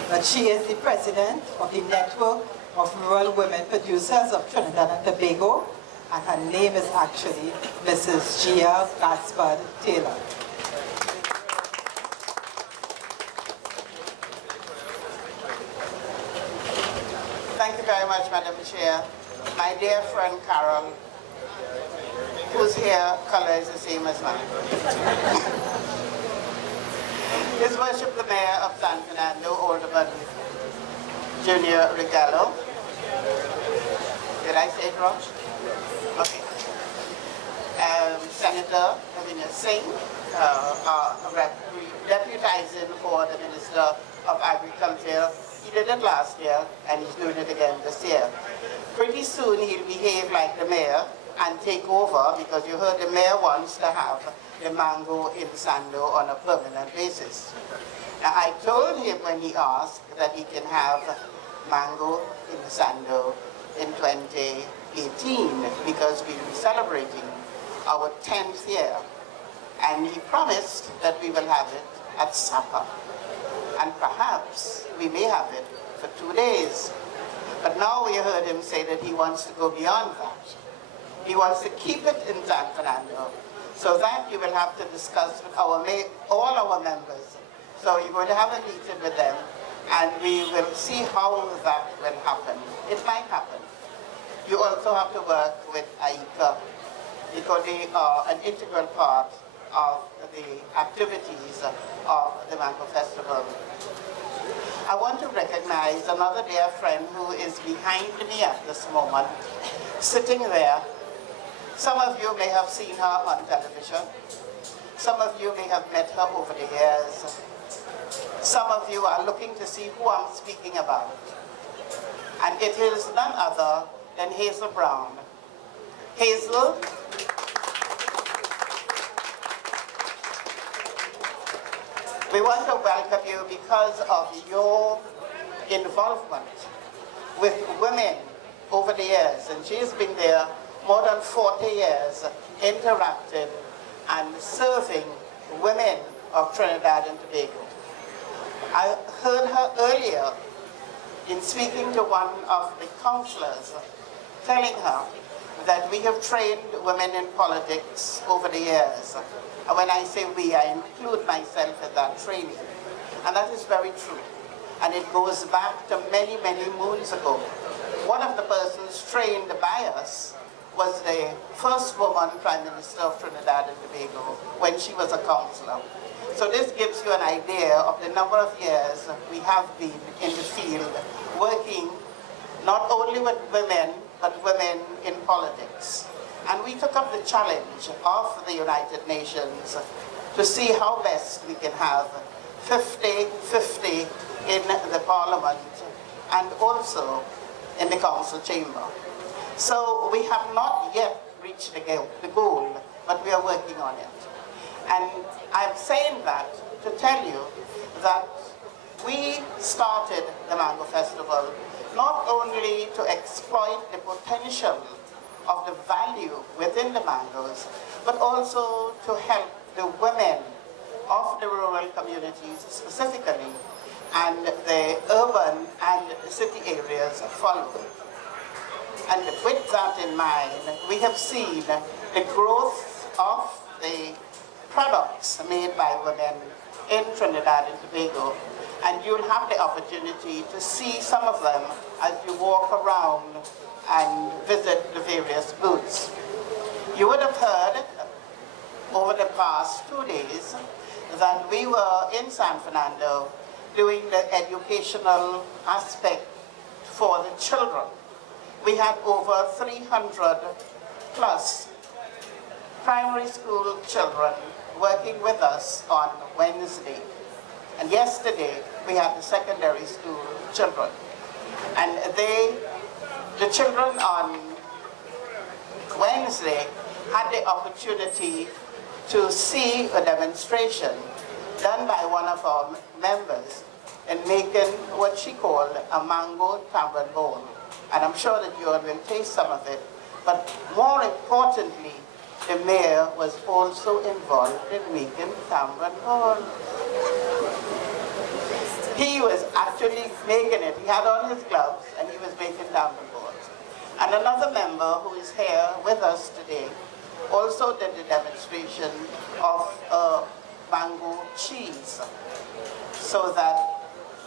But she is the president of the Network of Rural Women Producers of Trinidad and Tobago, and her name is actually Mrs. Gia Gaspard Taylor. Thank you very much, Madam Chair. My dear friend Carol, whose hair color is the same as mine. His Worship the Mayor of San Fernando, Alderman Junior Regallo. Did I say it wrong? Okay. Senator Avinash Singh, deputizing for the Minister of Agriculture. He did it last year, and he's doing it again this year. Pretty soon he'll behave like the mayor and take over, because you heard the mayor wants to have the mango in Sando on a permanent basis. Now I told him when he asked that he can have mango in Sando in 2018, because we'll be celebrating our 10th year. And he promised that we will have it at supper. And perhaps we may have it for 2 days. But now we heard him say that he wants to go beyond that. He wants to keep it in San Fernando. So that you will have to discuss with all our members. So you're going to have a meeting with them, and we will see how that will happen. It might happen. You also have to work with AICA, because they are an integral part of the activities of the Mango Festival. I want to recognize another dear friend who is behind me at this moment, sitting there. Some of you may have seen her on television. Some of you may have met her over the years. Some of you are looking to see who I'm speaking about. And it is none other than Hazel Brown. Hazel We want to welcome you because of your involvement with women over the years, and she's been there more than 40 years, interacting and serving women of Trinidad and Tobago. I heard her earlier in speaking to one of the councillors, telling her that we have trained women in politics over the years. And when I say we, I include myself in that training. And that is very true. And it goes back to many, many moons ago. One of the persons trained by us was the first woman Prime Minister of Trinidad and Tobago when she was a councillor. So this gives you an idea of the number of years we have been in the field working not only with women, but women in politics. And we took up the challenge of the United Nations to see how best we can have 50-50 in the Parliament and also in the Council chamber. So we have not yet reached the goal, but we are working on it. And I'm saying that to tell you that we started the Mango Festival not only to exploit the potential of the value within the mangoes, but also to help the women of the rural communities specifically, and the urban and the city areas follow. And with that in mind, we have seen the growth of the products made by women in Trinidad and Tobago. And you'll have the opportunity to see some of them as you walk around and visit the various booths. You would have heard over the past 2 days that we were in San Fernando doing the educational aspect for the children. We had over 300 plus primary school children working with us on Wednesday. And yesterday, we had the secondary school children. And the children on Wednesday had the opportunity to see a demonstration done by one of our members in making what she called a mango tamarind bowl. And I'm sure that you all will taste some of it. But more importantly, the mayor was also involved in making tamarind bowl. He was actually making it. He had on his gloves and he was making tamarind bowls. And another member who is here with us today also did the demonstration of mango cheese, so that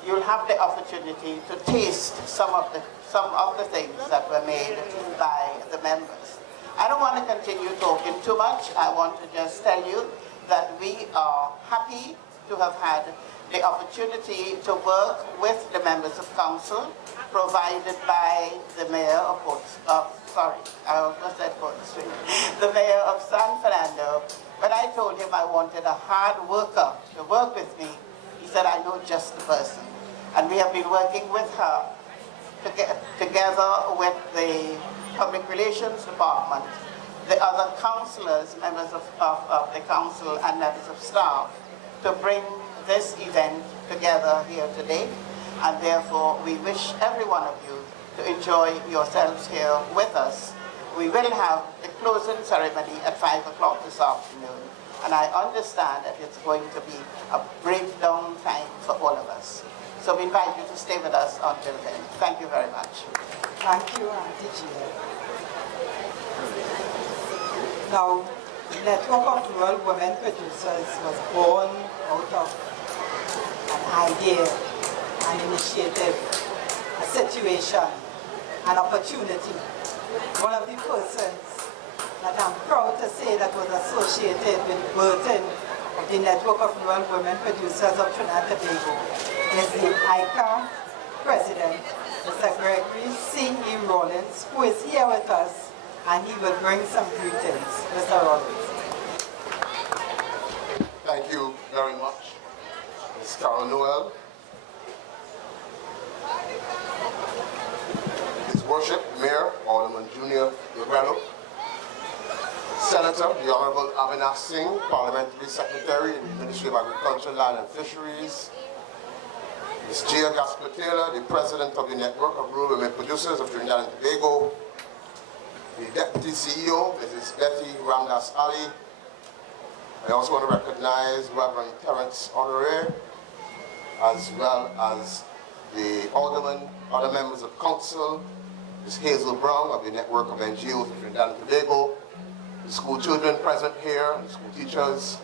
you'll have the opportunity to taste some of the things that were made by the members. I don't want to continue talking too much. I want to just tell you that we are happy to have had the opportunity to work with the members of council provided by the mayor of the mayor of San Fernando. When I told him I wanted a hard worker to work with me, he said, I know just the person. And we have been working with her together with the Public Relations Department, the other councillors, members of the council and members of staff, to bring this event together here today. And therefore, we wish every one of you to enjoy yourselves here with us. We will have the closing ceremony at 5 o'clock this afternoon. And I understand that it's going to be a breakdown time for all of us. So we invite you to stay with us until then. Thank you very much. Thank you, Auntie Gina. Now, the Network of Rural Women Producers was born out of an idea, an initiative, a situation, an opportunity. One of the persons that I'm proud to say that was associated with the birthing of the Network of Rural Women Producers of Trinidad and Tobago is the ICA President, Mr. Gregory C.E. Rollins, who is here with us, and he will bring some greetings. Mr. Rollins. Thank you very much, Ms. Carol Noel. His Worship, Mayor, Alderman Junior Negrano, Senator, the Honorable Avinash Singh, Parliamentary Secretary in the Ministry of Agriculture, Land and Fisheries, Ms. Gia Gaspar-Taylor, the President of the Network of Rural Women Producers of Trinidad and Tobago, the Deputy CEO, Mrs. Betty Ramdas Ali. I also want to recognize Reverend Terence Honoré, as well as the Alderman, other members of Council, Ms. Hazel Brown of the Network of NGOs of Trinidad and Tobago, the school children present here, the school teachers,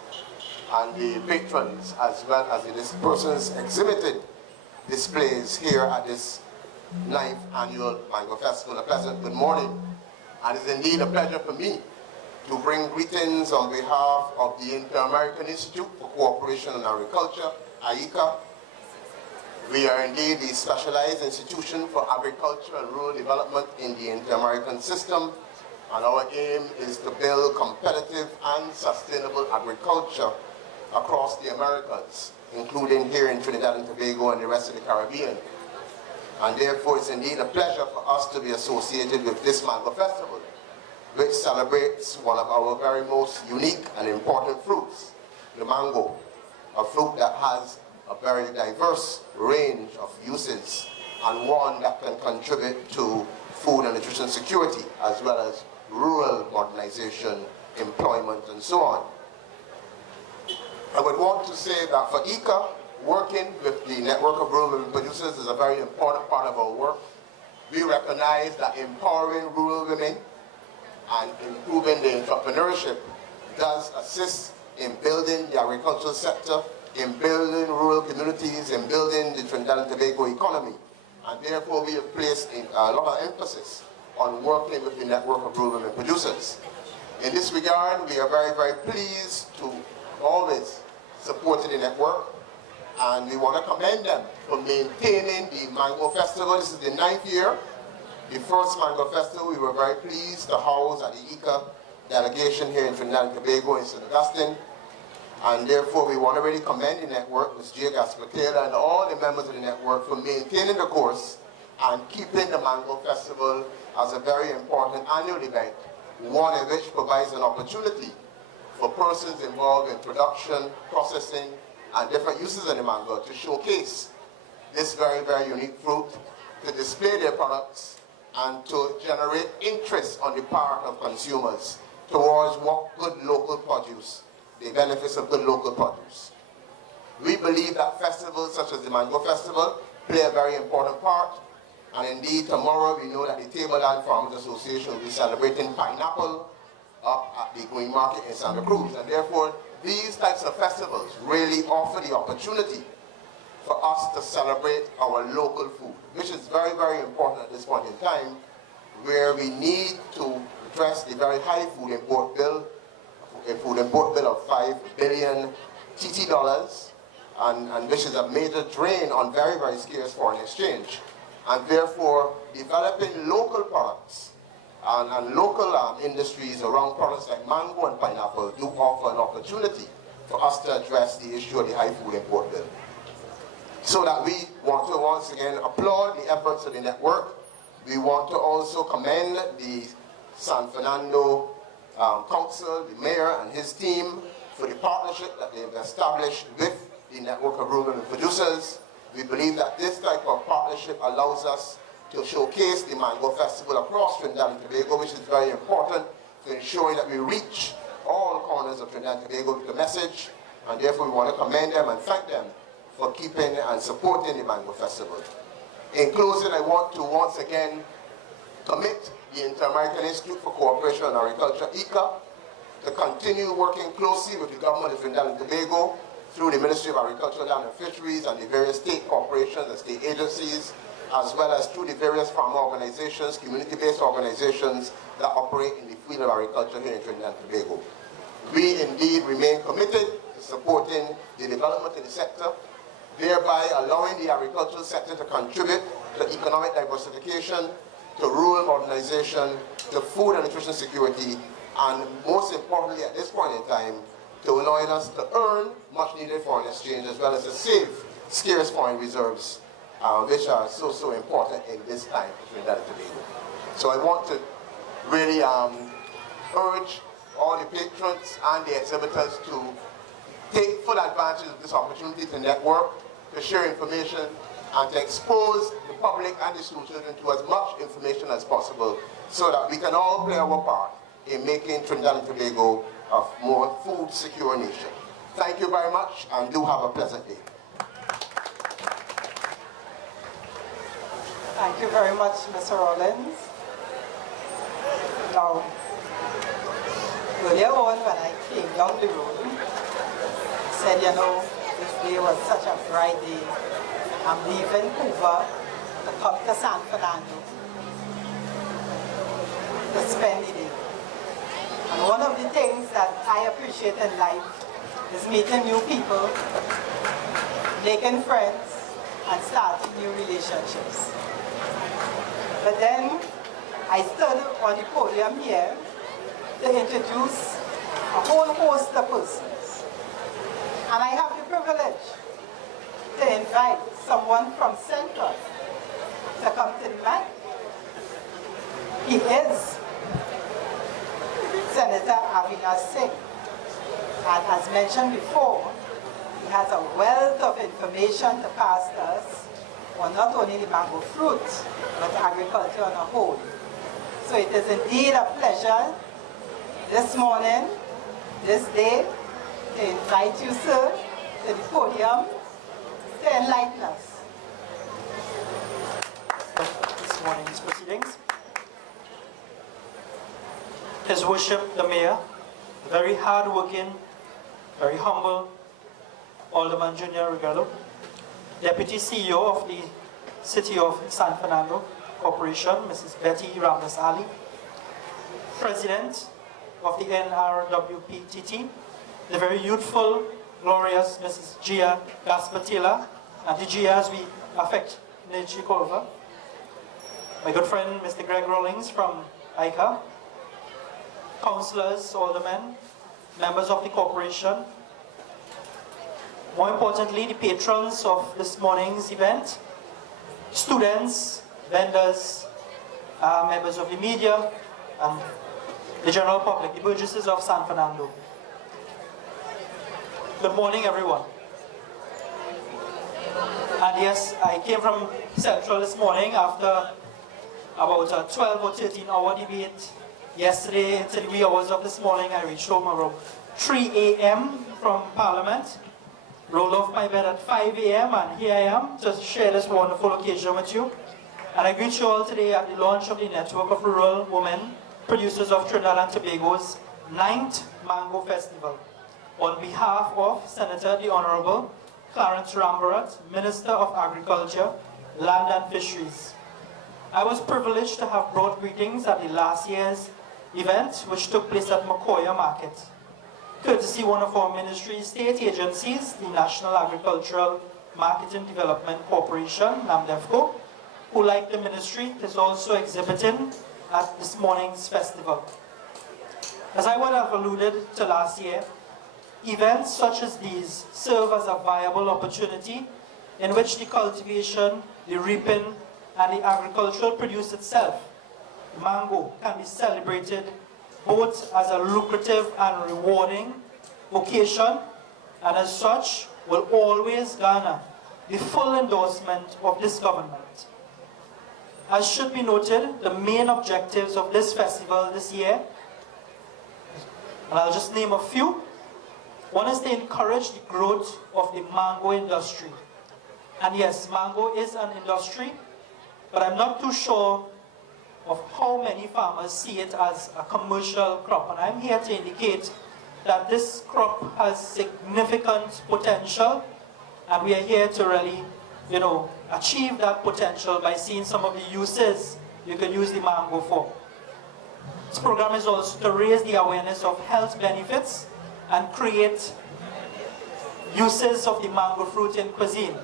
and the patrons, as well as the persons exhibited displays here at this 9th annual Mango Festival. A pleasant good morning. And it's indeed a pleasure for me to bring greetings on behalf of the Inter-American Institute for Cooperation in Agriculture, IICA. We are indeed the specialized institution for agriculture and rural development in the Inter-American system, and our aim is to build competitive and sustainable agriculture across the Americas, including here in Trinidad and Tobago and the rest of the Caribbean. And therefore, it's indeed a pleasure for us to be associated with this Mango Festival, which celebrates one of our very most unique and important fruits, the mango, a fruit that has a very diverse range of uses and one that can contribute to food and nutrition security, as well as rural modernization, employment, and so on. I would want to say that for ICA, working with the Network of Rural Women Producers is a very important part of our work. We recognize that empowering rural women and improving the entrepreneurship does assist in building the agricultural sector, in building rural communities, in building the Trinidad and Tobago economy. And therefore we have placed a lot of emphasis on working with the Network of Rural Women Producers. In this regard, we are very, very pleased to always support the network, and we want to commend them for maintaining the Mango Festival. This is the 9th year. The first Mango Festival, we were very pleased to house at the ICA delegation here in Trinidad and Tobago in St. Augustine. And therefore, we want to really commend the network, Ms. Gia Gaspar-Taylor, and all the members of the network for maintaining the course and keeping the Mango Festival as a very important annual event, one in which provides an opportunity for persons involved in production, processing, and different uses of the mango to showcase this very, very unique fruit, to display their products, and to generate interest on the part of consumers towards what good local produce, the benefits of good local produce. We believe that festivals such as the Mango Festival play a very important part, and indeed tomorrow we know that the Tableland Farmers Association will be celebrating pineapple up at the Green Market in Santa Cruz, and therefore these types of festivals really offer the opportunity for us to celebrate our local food, which is very, very important at this point in time, where we need to address the very high food import bill, a food import bill of $5 billion TT dollars, and which is a major drain on very, very scarce foreign exchange. And therefore, developing local products and local industries around products like mango and pineapple do offer an opportunity for us to address the issue of the high food import bill. So that we want to once again applaud the efforts of the network. We want to also commend the San Fernando Council, the mayor and his team for the partnership that they've established with the Network of Rural Women Producers. We believe that this type of partnership allows us to showcase the Mango Festival across Trinidad and Tobago, which is very important to ensuring that we reach all corners of Trinidad and Tobago with the message, and therefore we want to commend them and thank them for keeping and supporting the Mango Festival. In closing, I want to once again commit the Inter-American Institute for Cooperation in Agriculture, ICA, to continue working closely with the government of Trinidad and Tobago through the Ministry of Agriculture, Land and Fisheries and the various state corporations and state agencies, as well as through the various farmer organizations, community-based organizations that operate in the field of agriculture here in Trinidad and Tobago. We indeed remain committed to supporting the development in the sector, thereby allowing the agricultural sector to contribute to economic diversification, to rural modernization, to food and nutrition security, and most importantly at this point in time, to allowing us to earn much needed foreign exchange as well as to save scarce foreign reserves, which are so important in this time for Trinidad and Tobago. So I want to really urge all the patrons and the exhibitors to take full advantage of this opportunity to network, to share information, and to expose the public and the school children to as much information as possible so that we can all play our part in making Trinidad and Tobago a more food secure nation. Thank you very much, and do have a pleasant day. Thank you very much, Mr. Rollins. Now, earlier on when I came down the road, I said, you know, this day was such a bright day. I'm leaving Cuba to come to San Fernando to spend the day. And one of the things that I appreciate in life is meeting new people, making friends, and starting new relationships. But then I stood on the podium here to introduce a whole host of persons. And I have the privilege to invite someone from Central to come to the mic. He is Senator Avinash Singh. And as mentioned before, he has a wealth of information to pass to us on not only the mango fruit, but agriculture on a whole. So it is indeed a pleasure this morning, this day, to invite you, sir, to the podium to enlighten us. This morning's proceedings. His Worship the Mayor, very hard-working, very humble, Alderman Junior Regallo, Deputy CEO of the City of San Fernando Corporation, Mrs. Betty Ramdas Ali, President of the NRWPTT, the very youthful, glorious Mrs. Gia Gaspatila, and the Gias we affect Nechikova, my good friend Mr. Greg Rawlings from ICA, councillors, aldermen, members of the corporation, more importantly, the patrons of this morning's event, students, vendors, members of the media, and the general public, the burgesses of San Fernando. Good morning, everyone. And yes, I came from Central this morning after about a 12 or 13 hour debate. Yesterday, into the wee hours of this morning, I reached home around 3 a.m. from Parliament. Rolled off my bed at 5 a.m. and here I am to share this wonderful occasion with you. And I greet you all today at the launch of the Network of Rural Women Producers of Trinidad and Tobago's 9th Mango Festival. On behalf of Senator the Honorable Clarence Rambarat, Minister of Agriculture, Land and Fisheries. I was privileged to have brought greetings at the last year's event, which took place at Makoya Market. Courtesy one of our ministry's state agencies, the National Agricultural Marketing Development Corporation, NAMDEFCO, who, like the ministry, is also exhibiting at this morning's festival. As I would have alluded to last year, events such as these serve as a viable opportunity in which the cultivation, the reaping, and the agricultural produce itself, mango, can be celebrated both as a lucrative and rewarding vocation, and as such will always garner the full endorsement of this government. As should be noted, the main objectives of this festival this year, and I'll just name a few. One is to encourage the growth of the mango industry. And yes, mango is an industry, but I'm not too sure of how many farmers see it as a commercial crop. And I'm here to indicate that this crop has significant potential, and we are here to really, achieve that potential by seeing some of the uses you can use the mango for. This program is also to raise the awareness of health benefits and create uses of the mango fruit in cuisine.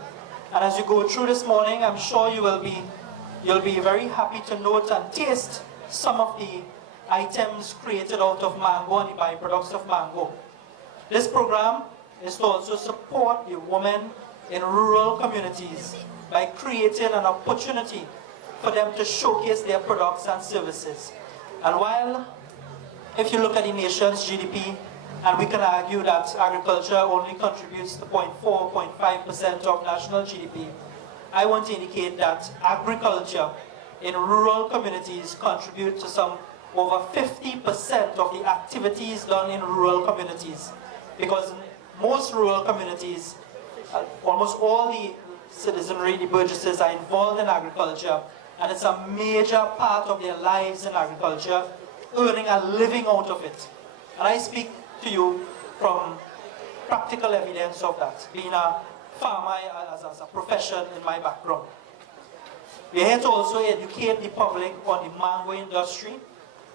And as you go through this morning, I'm sure you'll be very happy to note and taste some of the items created out of mango and the byproducts of mango. This program is to also support the women in rural communities by creating an opportunity for them to showcase their products and services. And while if you look at the nation's GDP, and we can argue that agriculture only contributes to 0.4, 0.5% of national GDP, I want to indicate that agriculture in rural communities contribute to some over 50% of the activities done in rural communities. Because most rural communities, almost all the citizenry, the burgesses are involved in agriculture, and it's a major part of their lives in agriculture, earning a living out of it. And I speak to you from practical evidence of that, being a farmer as a profession in my background. We're here to also educate the public on the mango industry,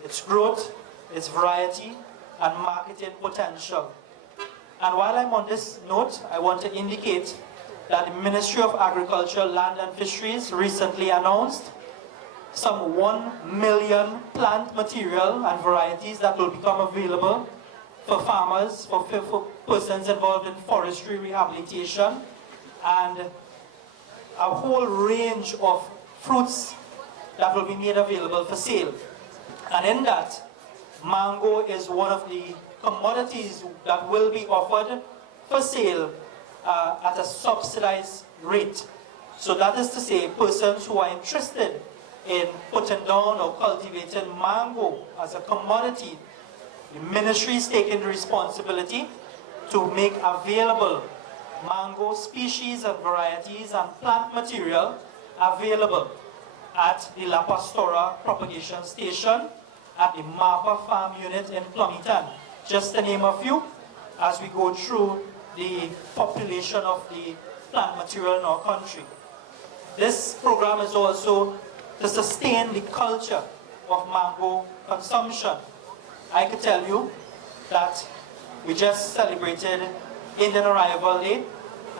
its growth, its variety, and marketing potential. And while I'm on this note, I want to indicate that the Ministry of Agriculture, Land and Fisheries recently announced some 1 million plant material and varieties that will become available for farmers, for persons involved in forestry rehabilitation, and a whole range of fruits that will be made available for sale. And in that, mango is one of the commodities that will be offered for sale at a subsidized rate. So that is to say, persons who are interested in putting down or cultivating mango as a commodity, the ministry is taking the responsibility to make available mango species and varieties and plant material available at the La Pastora propagation station, at the Mapa Farm Unit in Plumiton, just to name a few, as we go through the population of the plant material in our country. This program is also to sustain the culture of mango consumption. I could tell you that we just celebrated Indian Arrival Day,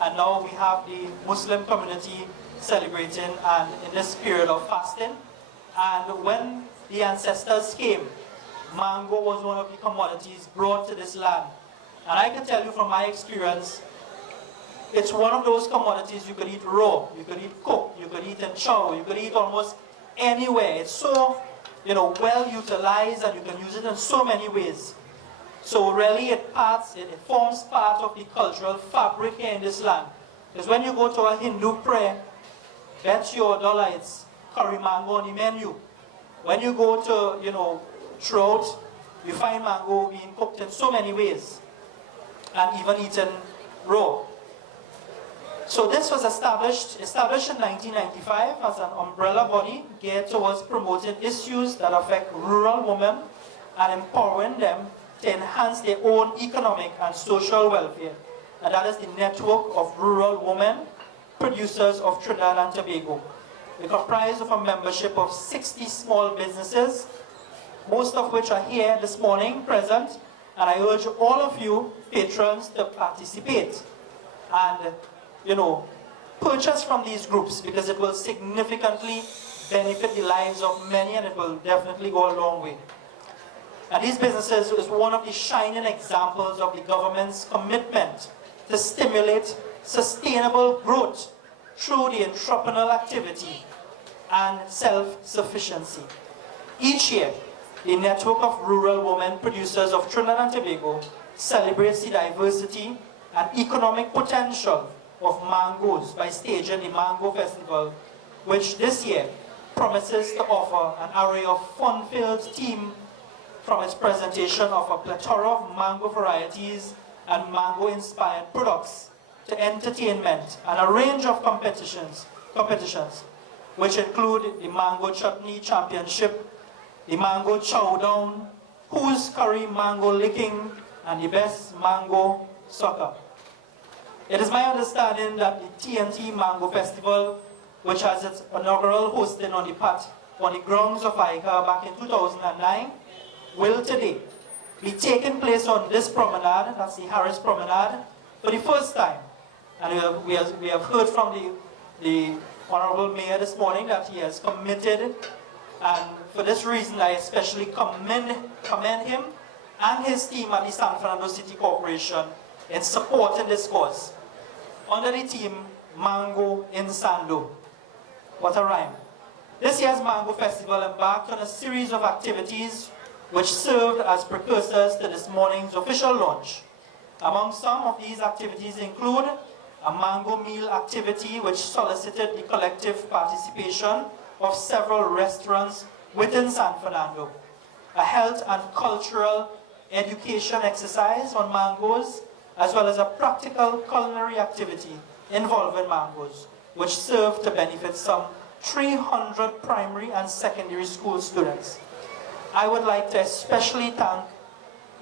and now we have the Muslim community celebrating and in this period of fasting. And when the ancestors came, mango was one of the commodities brought to this land. And I can tell you from my experience, it's one of those commodities you could eat raw, you could eat cooked, you could eat in chow, you could eat almost anywhere. It's so, well utilized, and you can use it in so many ways. So really it forms part of the cultural fabric here in this land. Because when you go to a Hindu prayer, bet your dollar it's curry mango on the menu. When you go to, throughout, you find mango being cooked in so many ways, and even eaten raw. So this was established in 1995 as an umbrella body geared towards promoting issues that affect rural women and empowering them to enhance their own economic and social welfare. And that is the Network of Rural Women Producers of Trinidad and Tobago. We comprise of a membership of 60 small businesses, most of which are here this morning present, and I urge all of you patrons to participate and purchase from these groups, because it will significantly benefit the lives of many, and it will definitely go a long way. And these businesses is one of the shining examples of the government's commitment to stimulate sustainable growth through the entrepreneurial activity and self-sufficiency. Each year, the Network of Rural Women Producers of Trinidad and Tobago celebrates the diversity and economic potential of mangoes by staging the Mango Festival, which this year promises to offer an array of fun-filled themes from its presentation of a plethora of mango varieties and mango-inspired products to entertainment and a range of competitions, which include the Mango Chutney Championship, the Mango Chowdown, Who's Curry Mango Licking, and the Best Mango Sucker. It is my understanding that the TNT Mango Festival, which has its inaugural hosting on the grounds of ICA back in 2009, will today be taking place on this promenade, that's the Harris Promenade, for the first time. And we have heard from the Honorable Mayor this morning that he has committed, and for this reason I especially commend him and his team at the San Fernando City Corporation in supporting this cause. Under the theme, Mango in Sando. What a rhyme. This year's Mango Festival embarked on a series of activities which served as precursors to this morning's official launch. Among some of these activities include a mango meal activity which solicited the collective participation of several restaurants within San Fernando, a health and cultural education exercise on mangoes, as well as a practical culinary activity involving mangoes, which served to benefit some 300 primary and secondary school students. I would like to especially thank,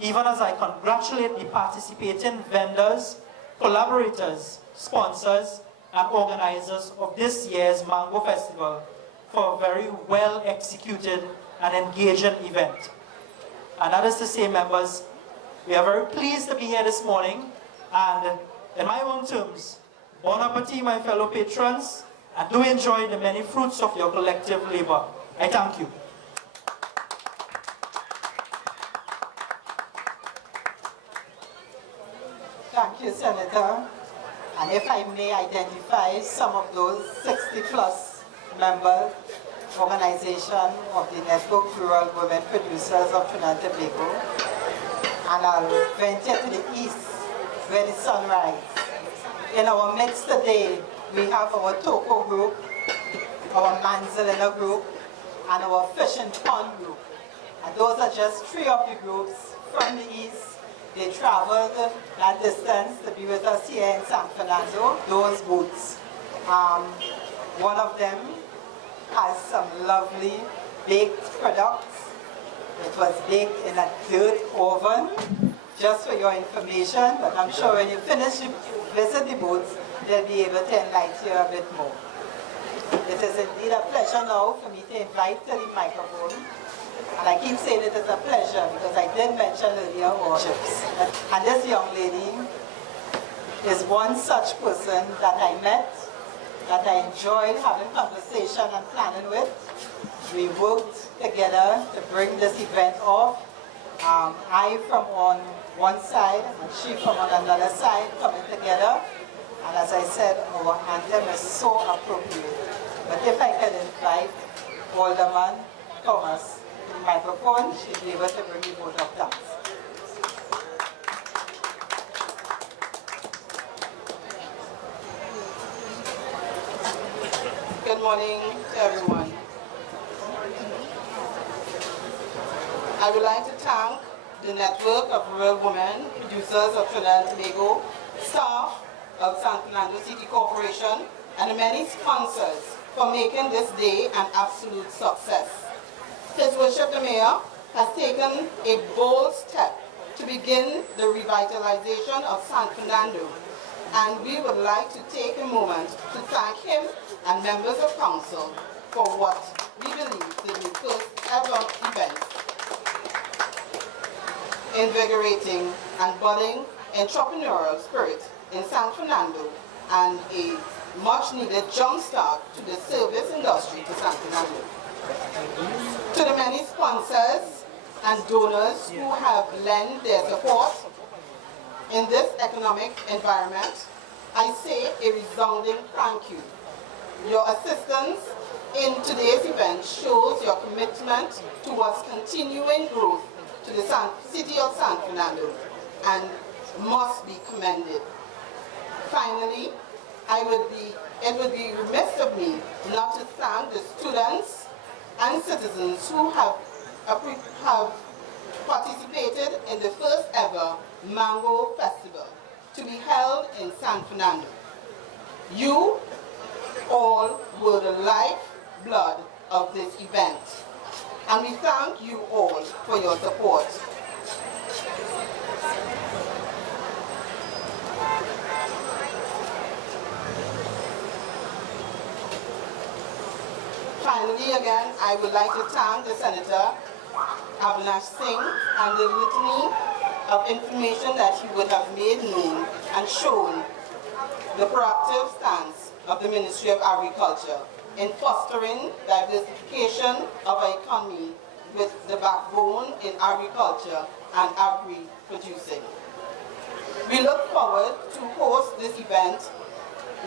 even as I congratulate the participating vendors, collaborators, sponsors, and organizers of this year's Mango Festival for a very well executed and engaging event. And that is to say, members, we are very pleased to be here this morning, and in my own terms, bon appetit, my fellow patrons, and do enjoy the many fruits of your collective labor. I thank you. Thank you, Senator. And if I may identify some of those 60+ member organization of the Network Rural Women Producers of Trinidad and Tobago, and I'll venture to the east where the sun rises. In our midst today, we have our Toko group, our Manzalina group, and our Fishing Pond group. And those are just 3 of the groups from the east. They traveled that distance to be with us here in San Fernando, those booths. One of them has some lovely baked products. It was baked in a dirt oven, just for your information, but I'm sure when you finish visit the booths, they'll be able to enlighten you a bit more. It is indeed a pleasure now for me to invite to the microphone. And I keep saying it is a pleasure because I did mention earlier worships. And this young lady is one such person that I met, that I enjoyed having conversation and planning with. We worked together to bring this event off. I from on one side and she from on another side coming together. And as I said, our anthem is so appropriate. But if I can invite Alderman Thomas to the microphone, she'll be able to bring the vote of thanks. Good morning to everyone. I would like to thank the Network of Rural Women Producers of Trinidad and Tobago, staff of San Fernando City Corporation, and the many sponsors for making this day an absolute success. His Worship the Mayor has taken a bold step to begin the revitalization of San Fernando, and we would like to take a moment to thank him and members of council for what we believe is the first ever event invigorating and budding entrepreneurial spirit in San Fernando and a much needed jump start to the service industry to San Fernando. To the many sponsors and donors who have lent their support in this economic environment, I say a resounding thank you. Your assistance in today's event shows your commitment towards continuing growth to the city of San Fernando and must be commended. Finally, it would be remiss of me not to thank the students and citizens who have participated in the first ever Mango Festival to be held in San Fernando. You all were the lifeblood of this event, and we thank you all for your support. Finally, again, I would like to thank the Senator, Avinash Singh, and the litany of information that he would have made known and shown the proactive stance of the Ministry of Agriculture in fostering diversification of our economy with the backbone in agriculture and agri-producing. We look forward to host this event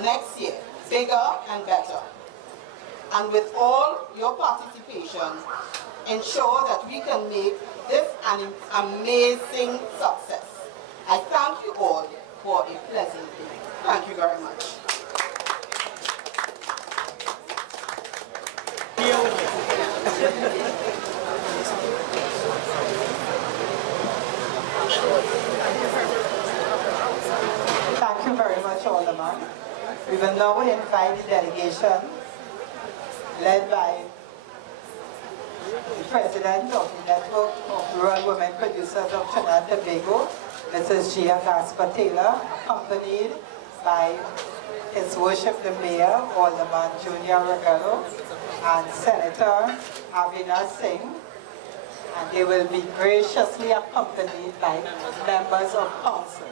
next year, bigger and better. And with all your participation, ensure that we can make this an amazing success. I thank you all for a pleasant day. Thank you very much. Thank you very much, Alderman. We will now invite the delegation led by the President of the Network of Rural Women Producers of Trinidad and Tobago, Mrs. Gia Gaspar-Taylor, accompanied by His Worship the Mayor, Alderman Junior Regallo, and Senator Avinash Singh, and they will be graciously accompanied by members of council.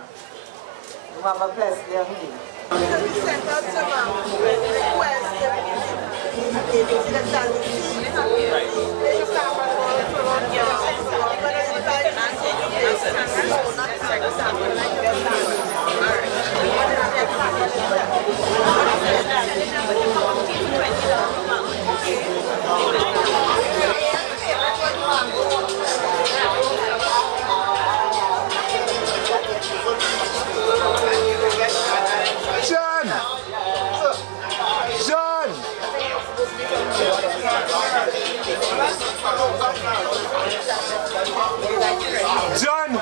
You have a blessed day. We sent out some requests John!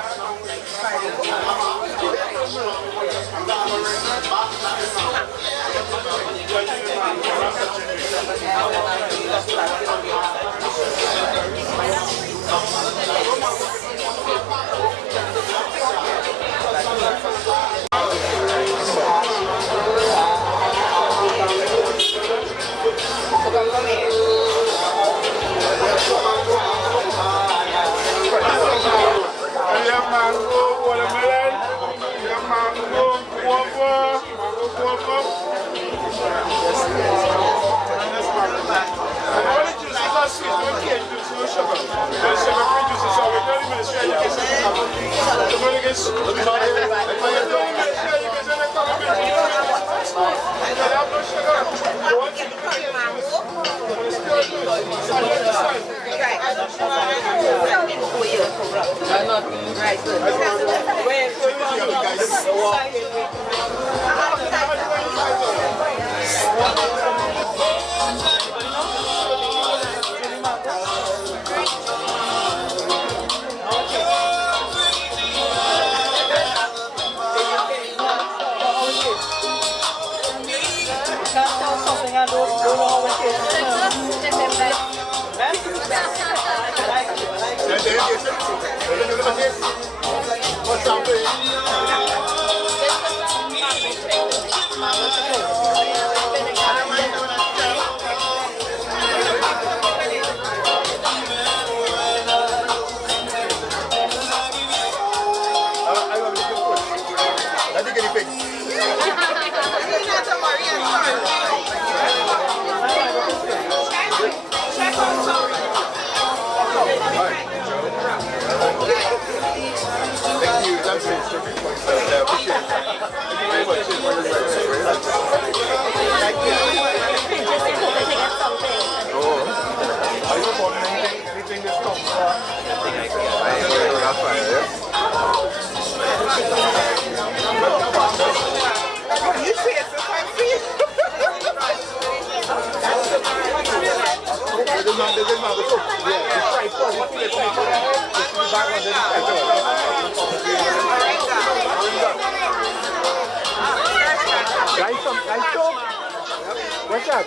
What's that?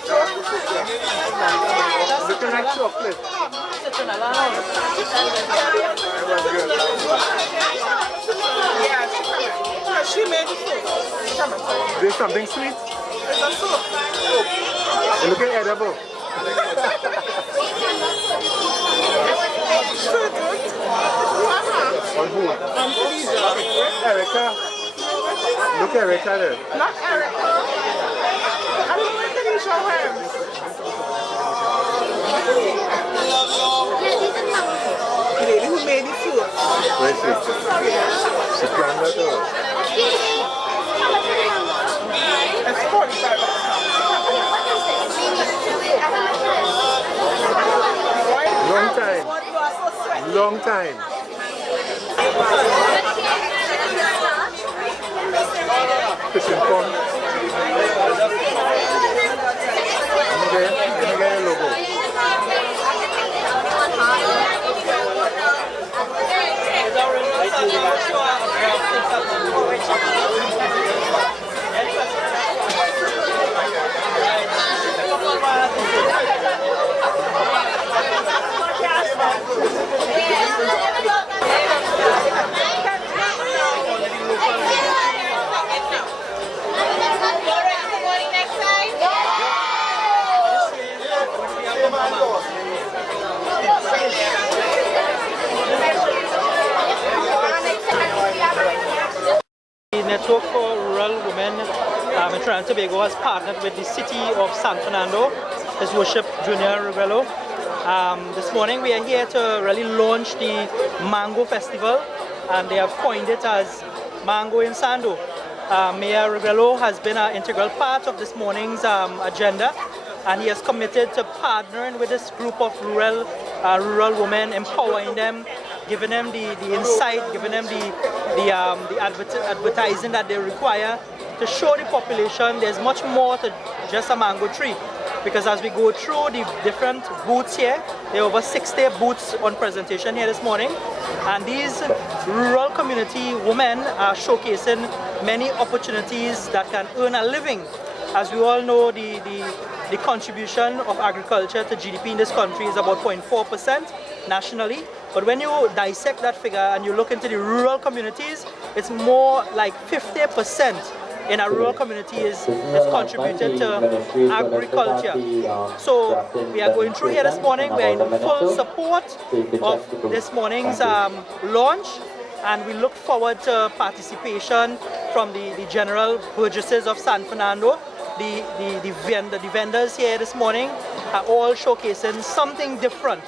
Looking like chocolate. Yeah, she made the soup. There's something sweet? It's a soup. It's looking edible. On who? Erica. Look at Erica there. Not Erica. I don't know if Tanisha Helms. Lady who made the soup. Where is she? She planned that out. It's 45. long time. Fishing pond. Let me get a logo. The Network for Rural Women in Trinidad and Tobago has partnered with the City of San Fernando, His Worship Junior Rubello. This morning we are here to really launch the Mango Festival, and they have coined it as Mango in Sando. Mayor Rubello has been an integral part of this morning's agenda, and he has committed to partnering with this group of rural women, empowering them, giving them the insight, giving them the advertising that they require to show the population there's much more to just a mango tree. Because as we go through the different booths here, there are over 60 booths on presentation here this morning, and these rural community women are showcasing many opportunities that can earn a living. As we all know, the contribution of agriculture to GDP in this country is about 0.4% nationally. But when you dissect that figure and you look into the rural communities, it's more like 50% in a rural community is contributed to agriculture. So we are going through here this morning. We are in full support of this morning's launch, and we look forward to participation from the general burgesses of San Fernando. The vendors here this morning are all showcasing something different,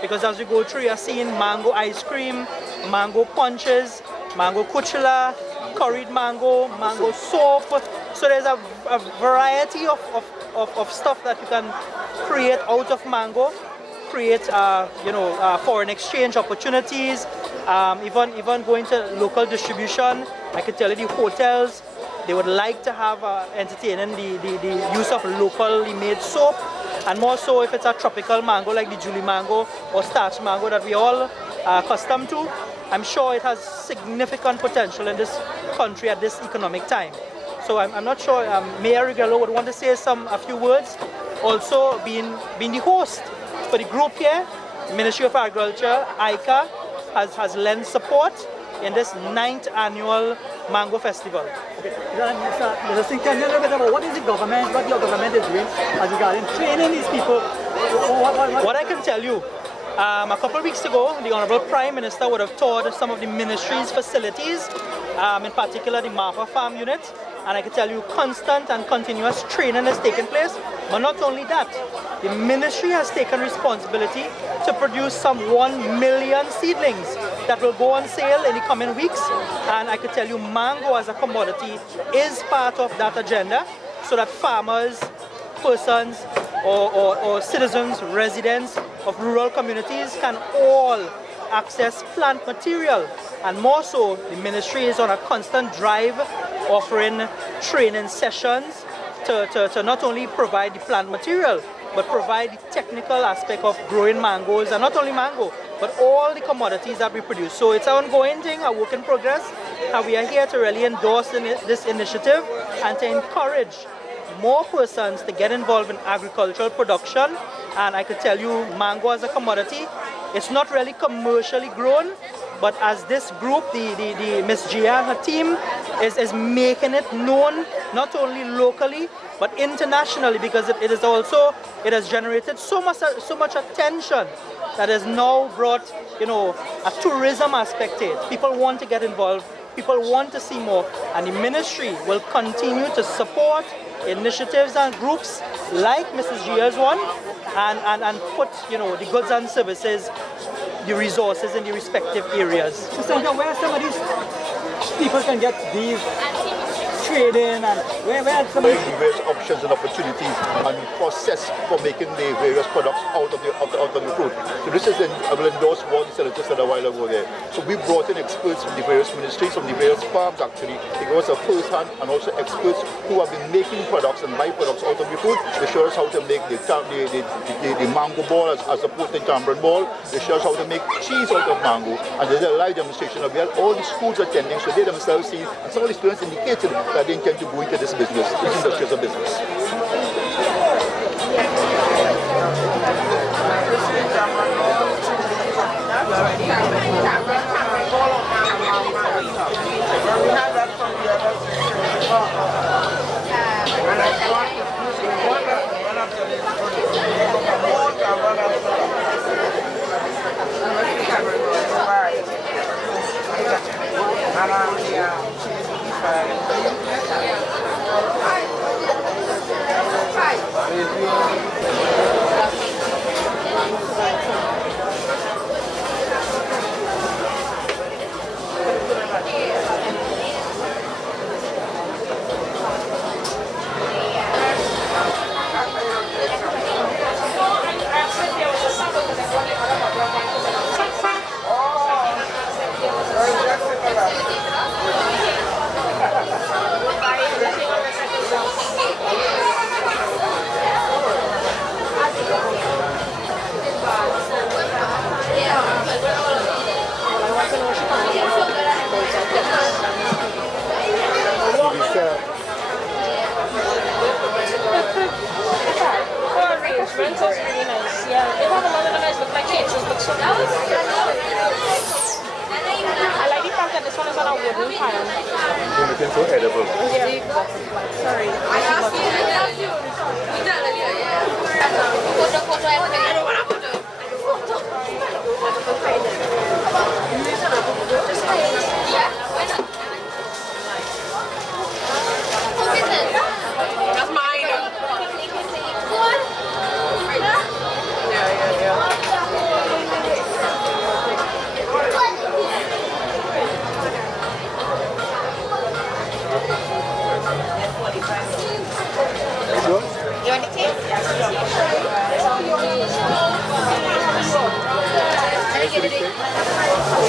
because as we go through, you are seeing mango ice cream, mango punches, mango kuchula, curried mango, mango soap. So there's a variety of stuff that you can create out of mango, create foreign exchange opportunities, even going to local distribution. I can tell you the hotels, they would like to have entertaining the use of locally made soap, and more so if it's a tropical mango like the Julie mango or starch mango that we all are accustomed to. I'm sure it has significant potential in this country at this economic time. So I'm not sure, Mayor Rubello would want to say a few words. Also being the host for the group here, Ministry of Agriculture, ICA, has lent support in this 9th annual Mango Festival. Okay. Can you tell me a little bit about what your government is doing as regarding training these people? What I can tell you, a couple of weeks ago, the Honorable Prime Minister would have toured some of the ministry's facilities, in particular the Marfa Farm Unit, and I can tell you constant and continuous training is taking place. But not only that, the ministry has taken responsibility to produce some 1 million seedlings that will go on sale in the coming weeks, and I can tell you mango as a commodity is part of that agenda, so that farmers, persons, or citizens, residents of rural communities can all access plant material. And more so, the ministry is on a constant drive offering training sessions to not only provide the plant material, but provide the technical aspect of growing mangoes, and not only mango, but all the commodities that we produce. So it's an ongoing thing, a work in progress, and we are here to really endorse this initiative and to encourage more persons to get involved in agricultural production. And I could tell you, mango as a commodity, it's not really commercially grown, but as this group, the Miss Gia and her team is making it known not only locally but internationally, because it has generated so much attention that has now brought a tourism aspect to it. People want to get involved, people want to see more, and the ministry will continue to support initiatives and groups like Mrs. Gia's one, and put the goods and services, the resources in the respective areas. So where some of these people can get these trading and where some various options and opportunities and the process for making the various products out of the fruit. So this is I will endorse what the senator said a while ago there. So we brought in experts from the various ministries, from the various farms actually. They give us a first hand and also experts who have been making products and byproducts out of the fruit. They show us how to make the mango ball as opposed to tamarind ball. They show us how to make cheese out of mango, and there's a live demonstration of it. All the schools attending, so they themselves see, and some of the students indicated that they intend to go into this business, this industry as a business.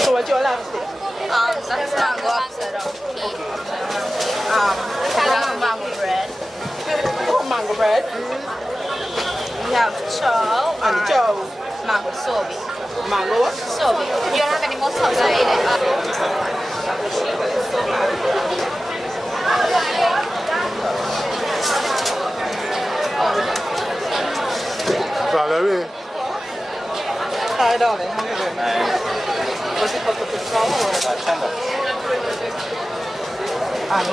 So what you all have today? That's mango upside down. Mango bread. Oh, mango bread. We have chow and chow. Mango sobi. Mango what? Sobi. You don't have any more sobi in it? Valerie. Hi, darling. How are you doing? What's it called? Chanda. And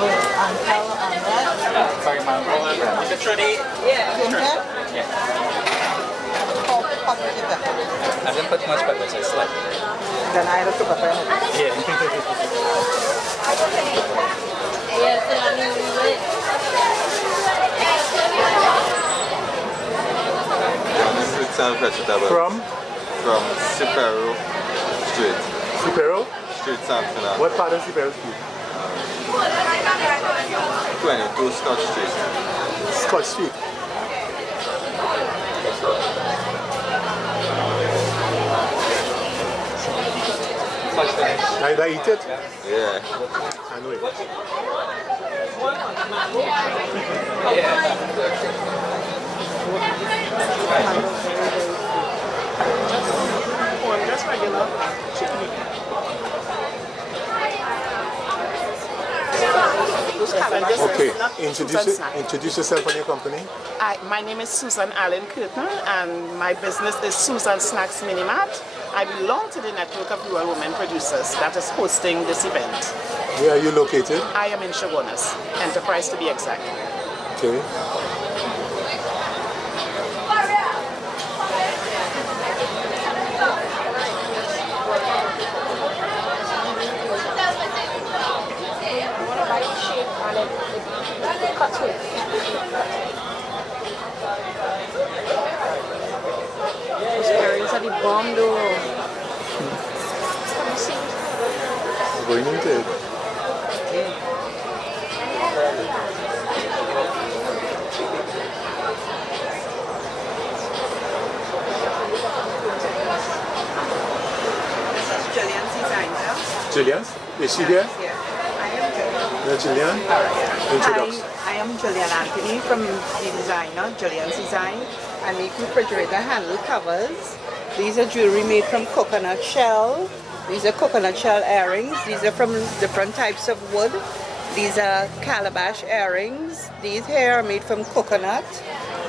tell and what? Sorry, mango. Is it trudy? Yeah. Yeah. How much is that? I didn't put much pepper, so it's like. Then I have to pepper in it. Yeah. This is itself vegetable. From Supero Street. Supero? Street, San Fernando. What part of Supero Street? 22 Scott Street. Scott Street. Did I eat it? Yeah. I know it. Just regular chicken. Okay, introduce yourself and your company. My name is Susan Allen Clifton, and my business is Susan Snacks Minimart. I belong to the network of rural women producers that is hosting this event. Where are you located? I am in Shogunas, Enterprise to be exact. Okay. Berries are the bomb though. Going into it. Julian, is she there? Yeah. No, Julian? Introduction. I am Julian Anthony from the designer, Julian's Design. I make refrigerator handle covers. These are jewelry made from coconut shell. These are coconut shell earrings. These are from different types of wood. These are calabash earrings. These here are made from coconut.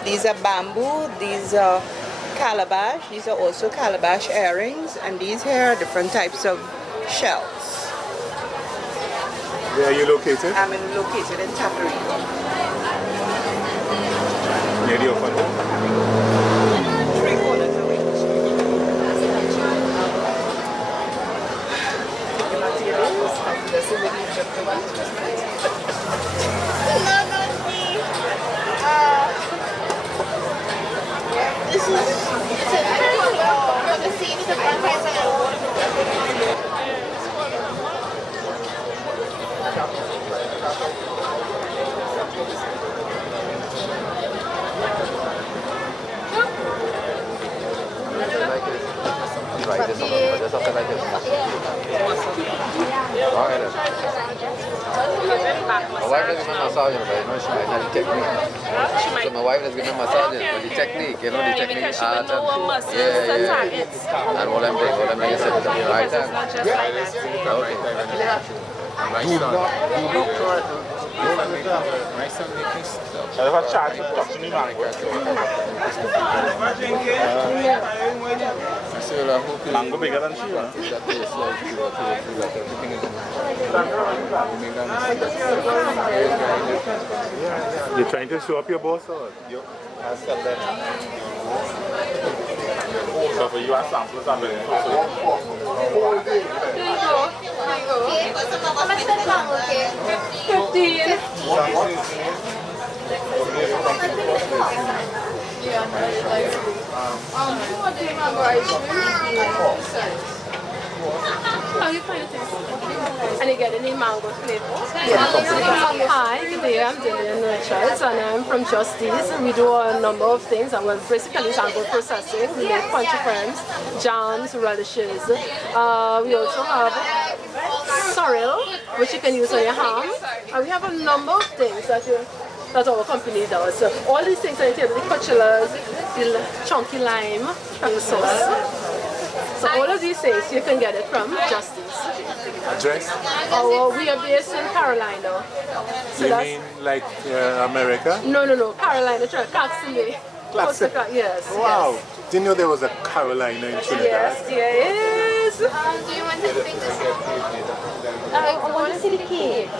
These are bamboo. These are calabash. These are also calabash earrings. And these here are different types of shells. Where are you located? I'm located in Tattoo. Near the open home? 3 corners away. This is, it's a turtle or the seed is a fun price and Right, there's something like this. All right, then. My wife doesn't give me massage, but you know, she might not the technique. So my wife doesn't give me massage, but the technique, you know, the technique. Because she would know what muscles yeah, and yeah. targets. And what I'm doing is set it up right hand. My son making stuff. I have a charge to talk to me, man. Mango bigger than she, You're trying to show up your boss or? So for you, our samples are very important. how much is the mango cake? 15. How you find it? And you get any mango flavor? Hi, good day. I'm Dillian Richards and I'm from Justice. We do a number of things. And well, basically it's mango processing. We make punchy creams, jams, radishes. We also have sorrel, which you can use on your ham. And we have a number of things that our company does. So all these things are in the cuchillas, the chunky lime, pepper sauce. So all of these things you can get it from Justice. Address? We are based in Carolina. So You mean like America? No, Carolina, Claxton. Claxton? Yes. Wow. Yes. Didn't know there was a Carolina in Trinidad. Yes, there is. Do you want to think I want to see the cake.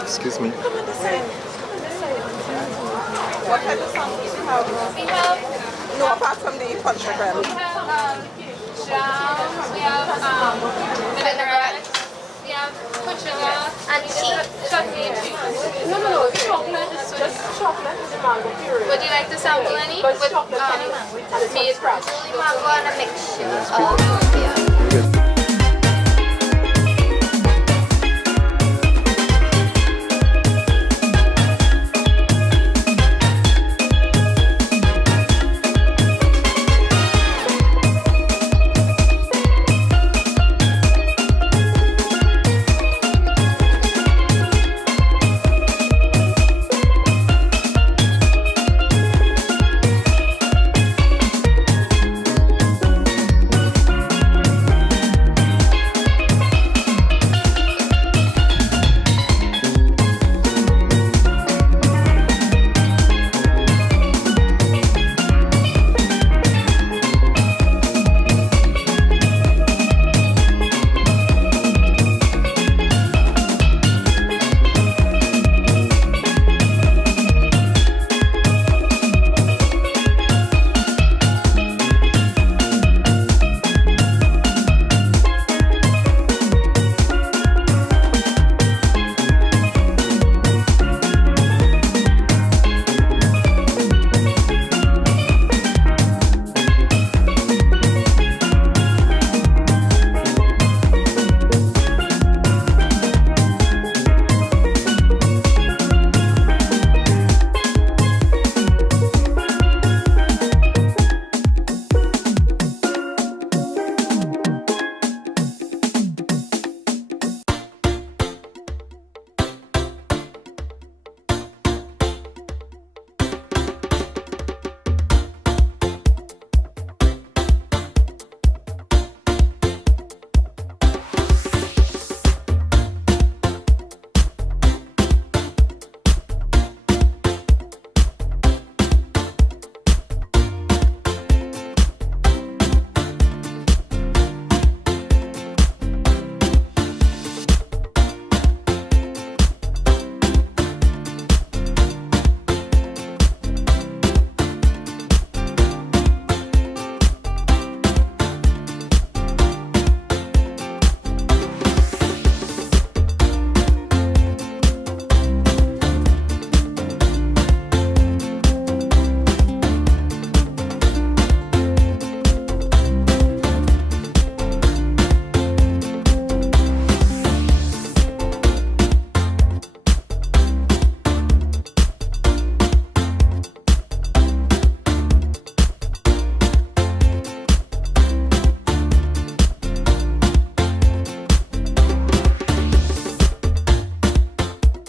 Excuse me. What type of songs do you have? We have, No, apart from the punch grill. we have jam, we have vinaigrette, we have cuchilla, and cheese. Chutney and cheese. No, chocolate. It's just chocolate with the mango puree. Would you like to sample any? But it's With chocolate made from mango and a mixture of, yeah.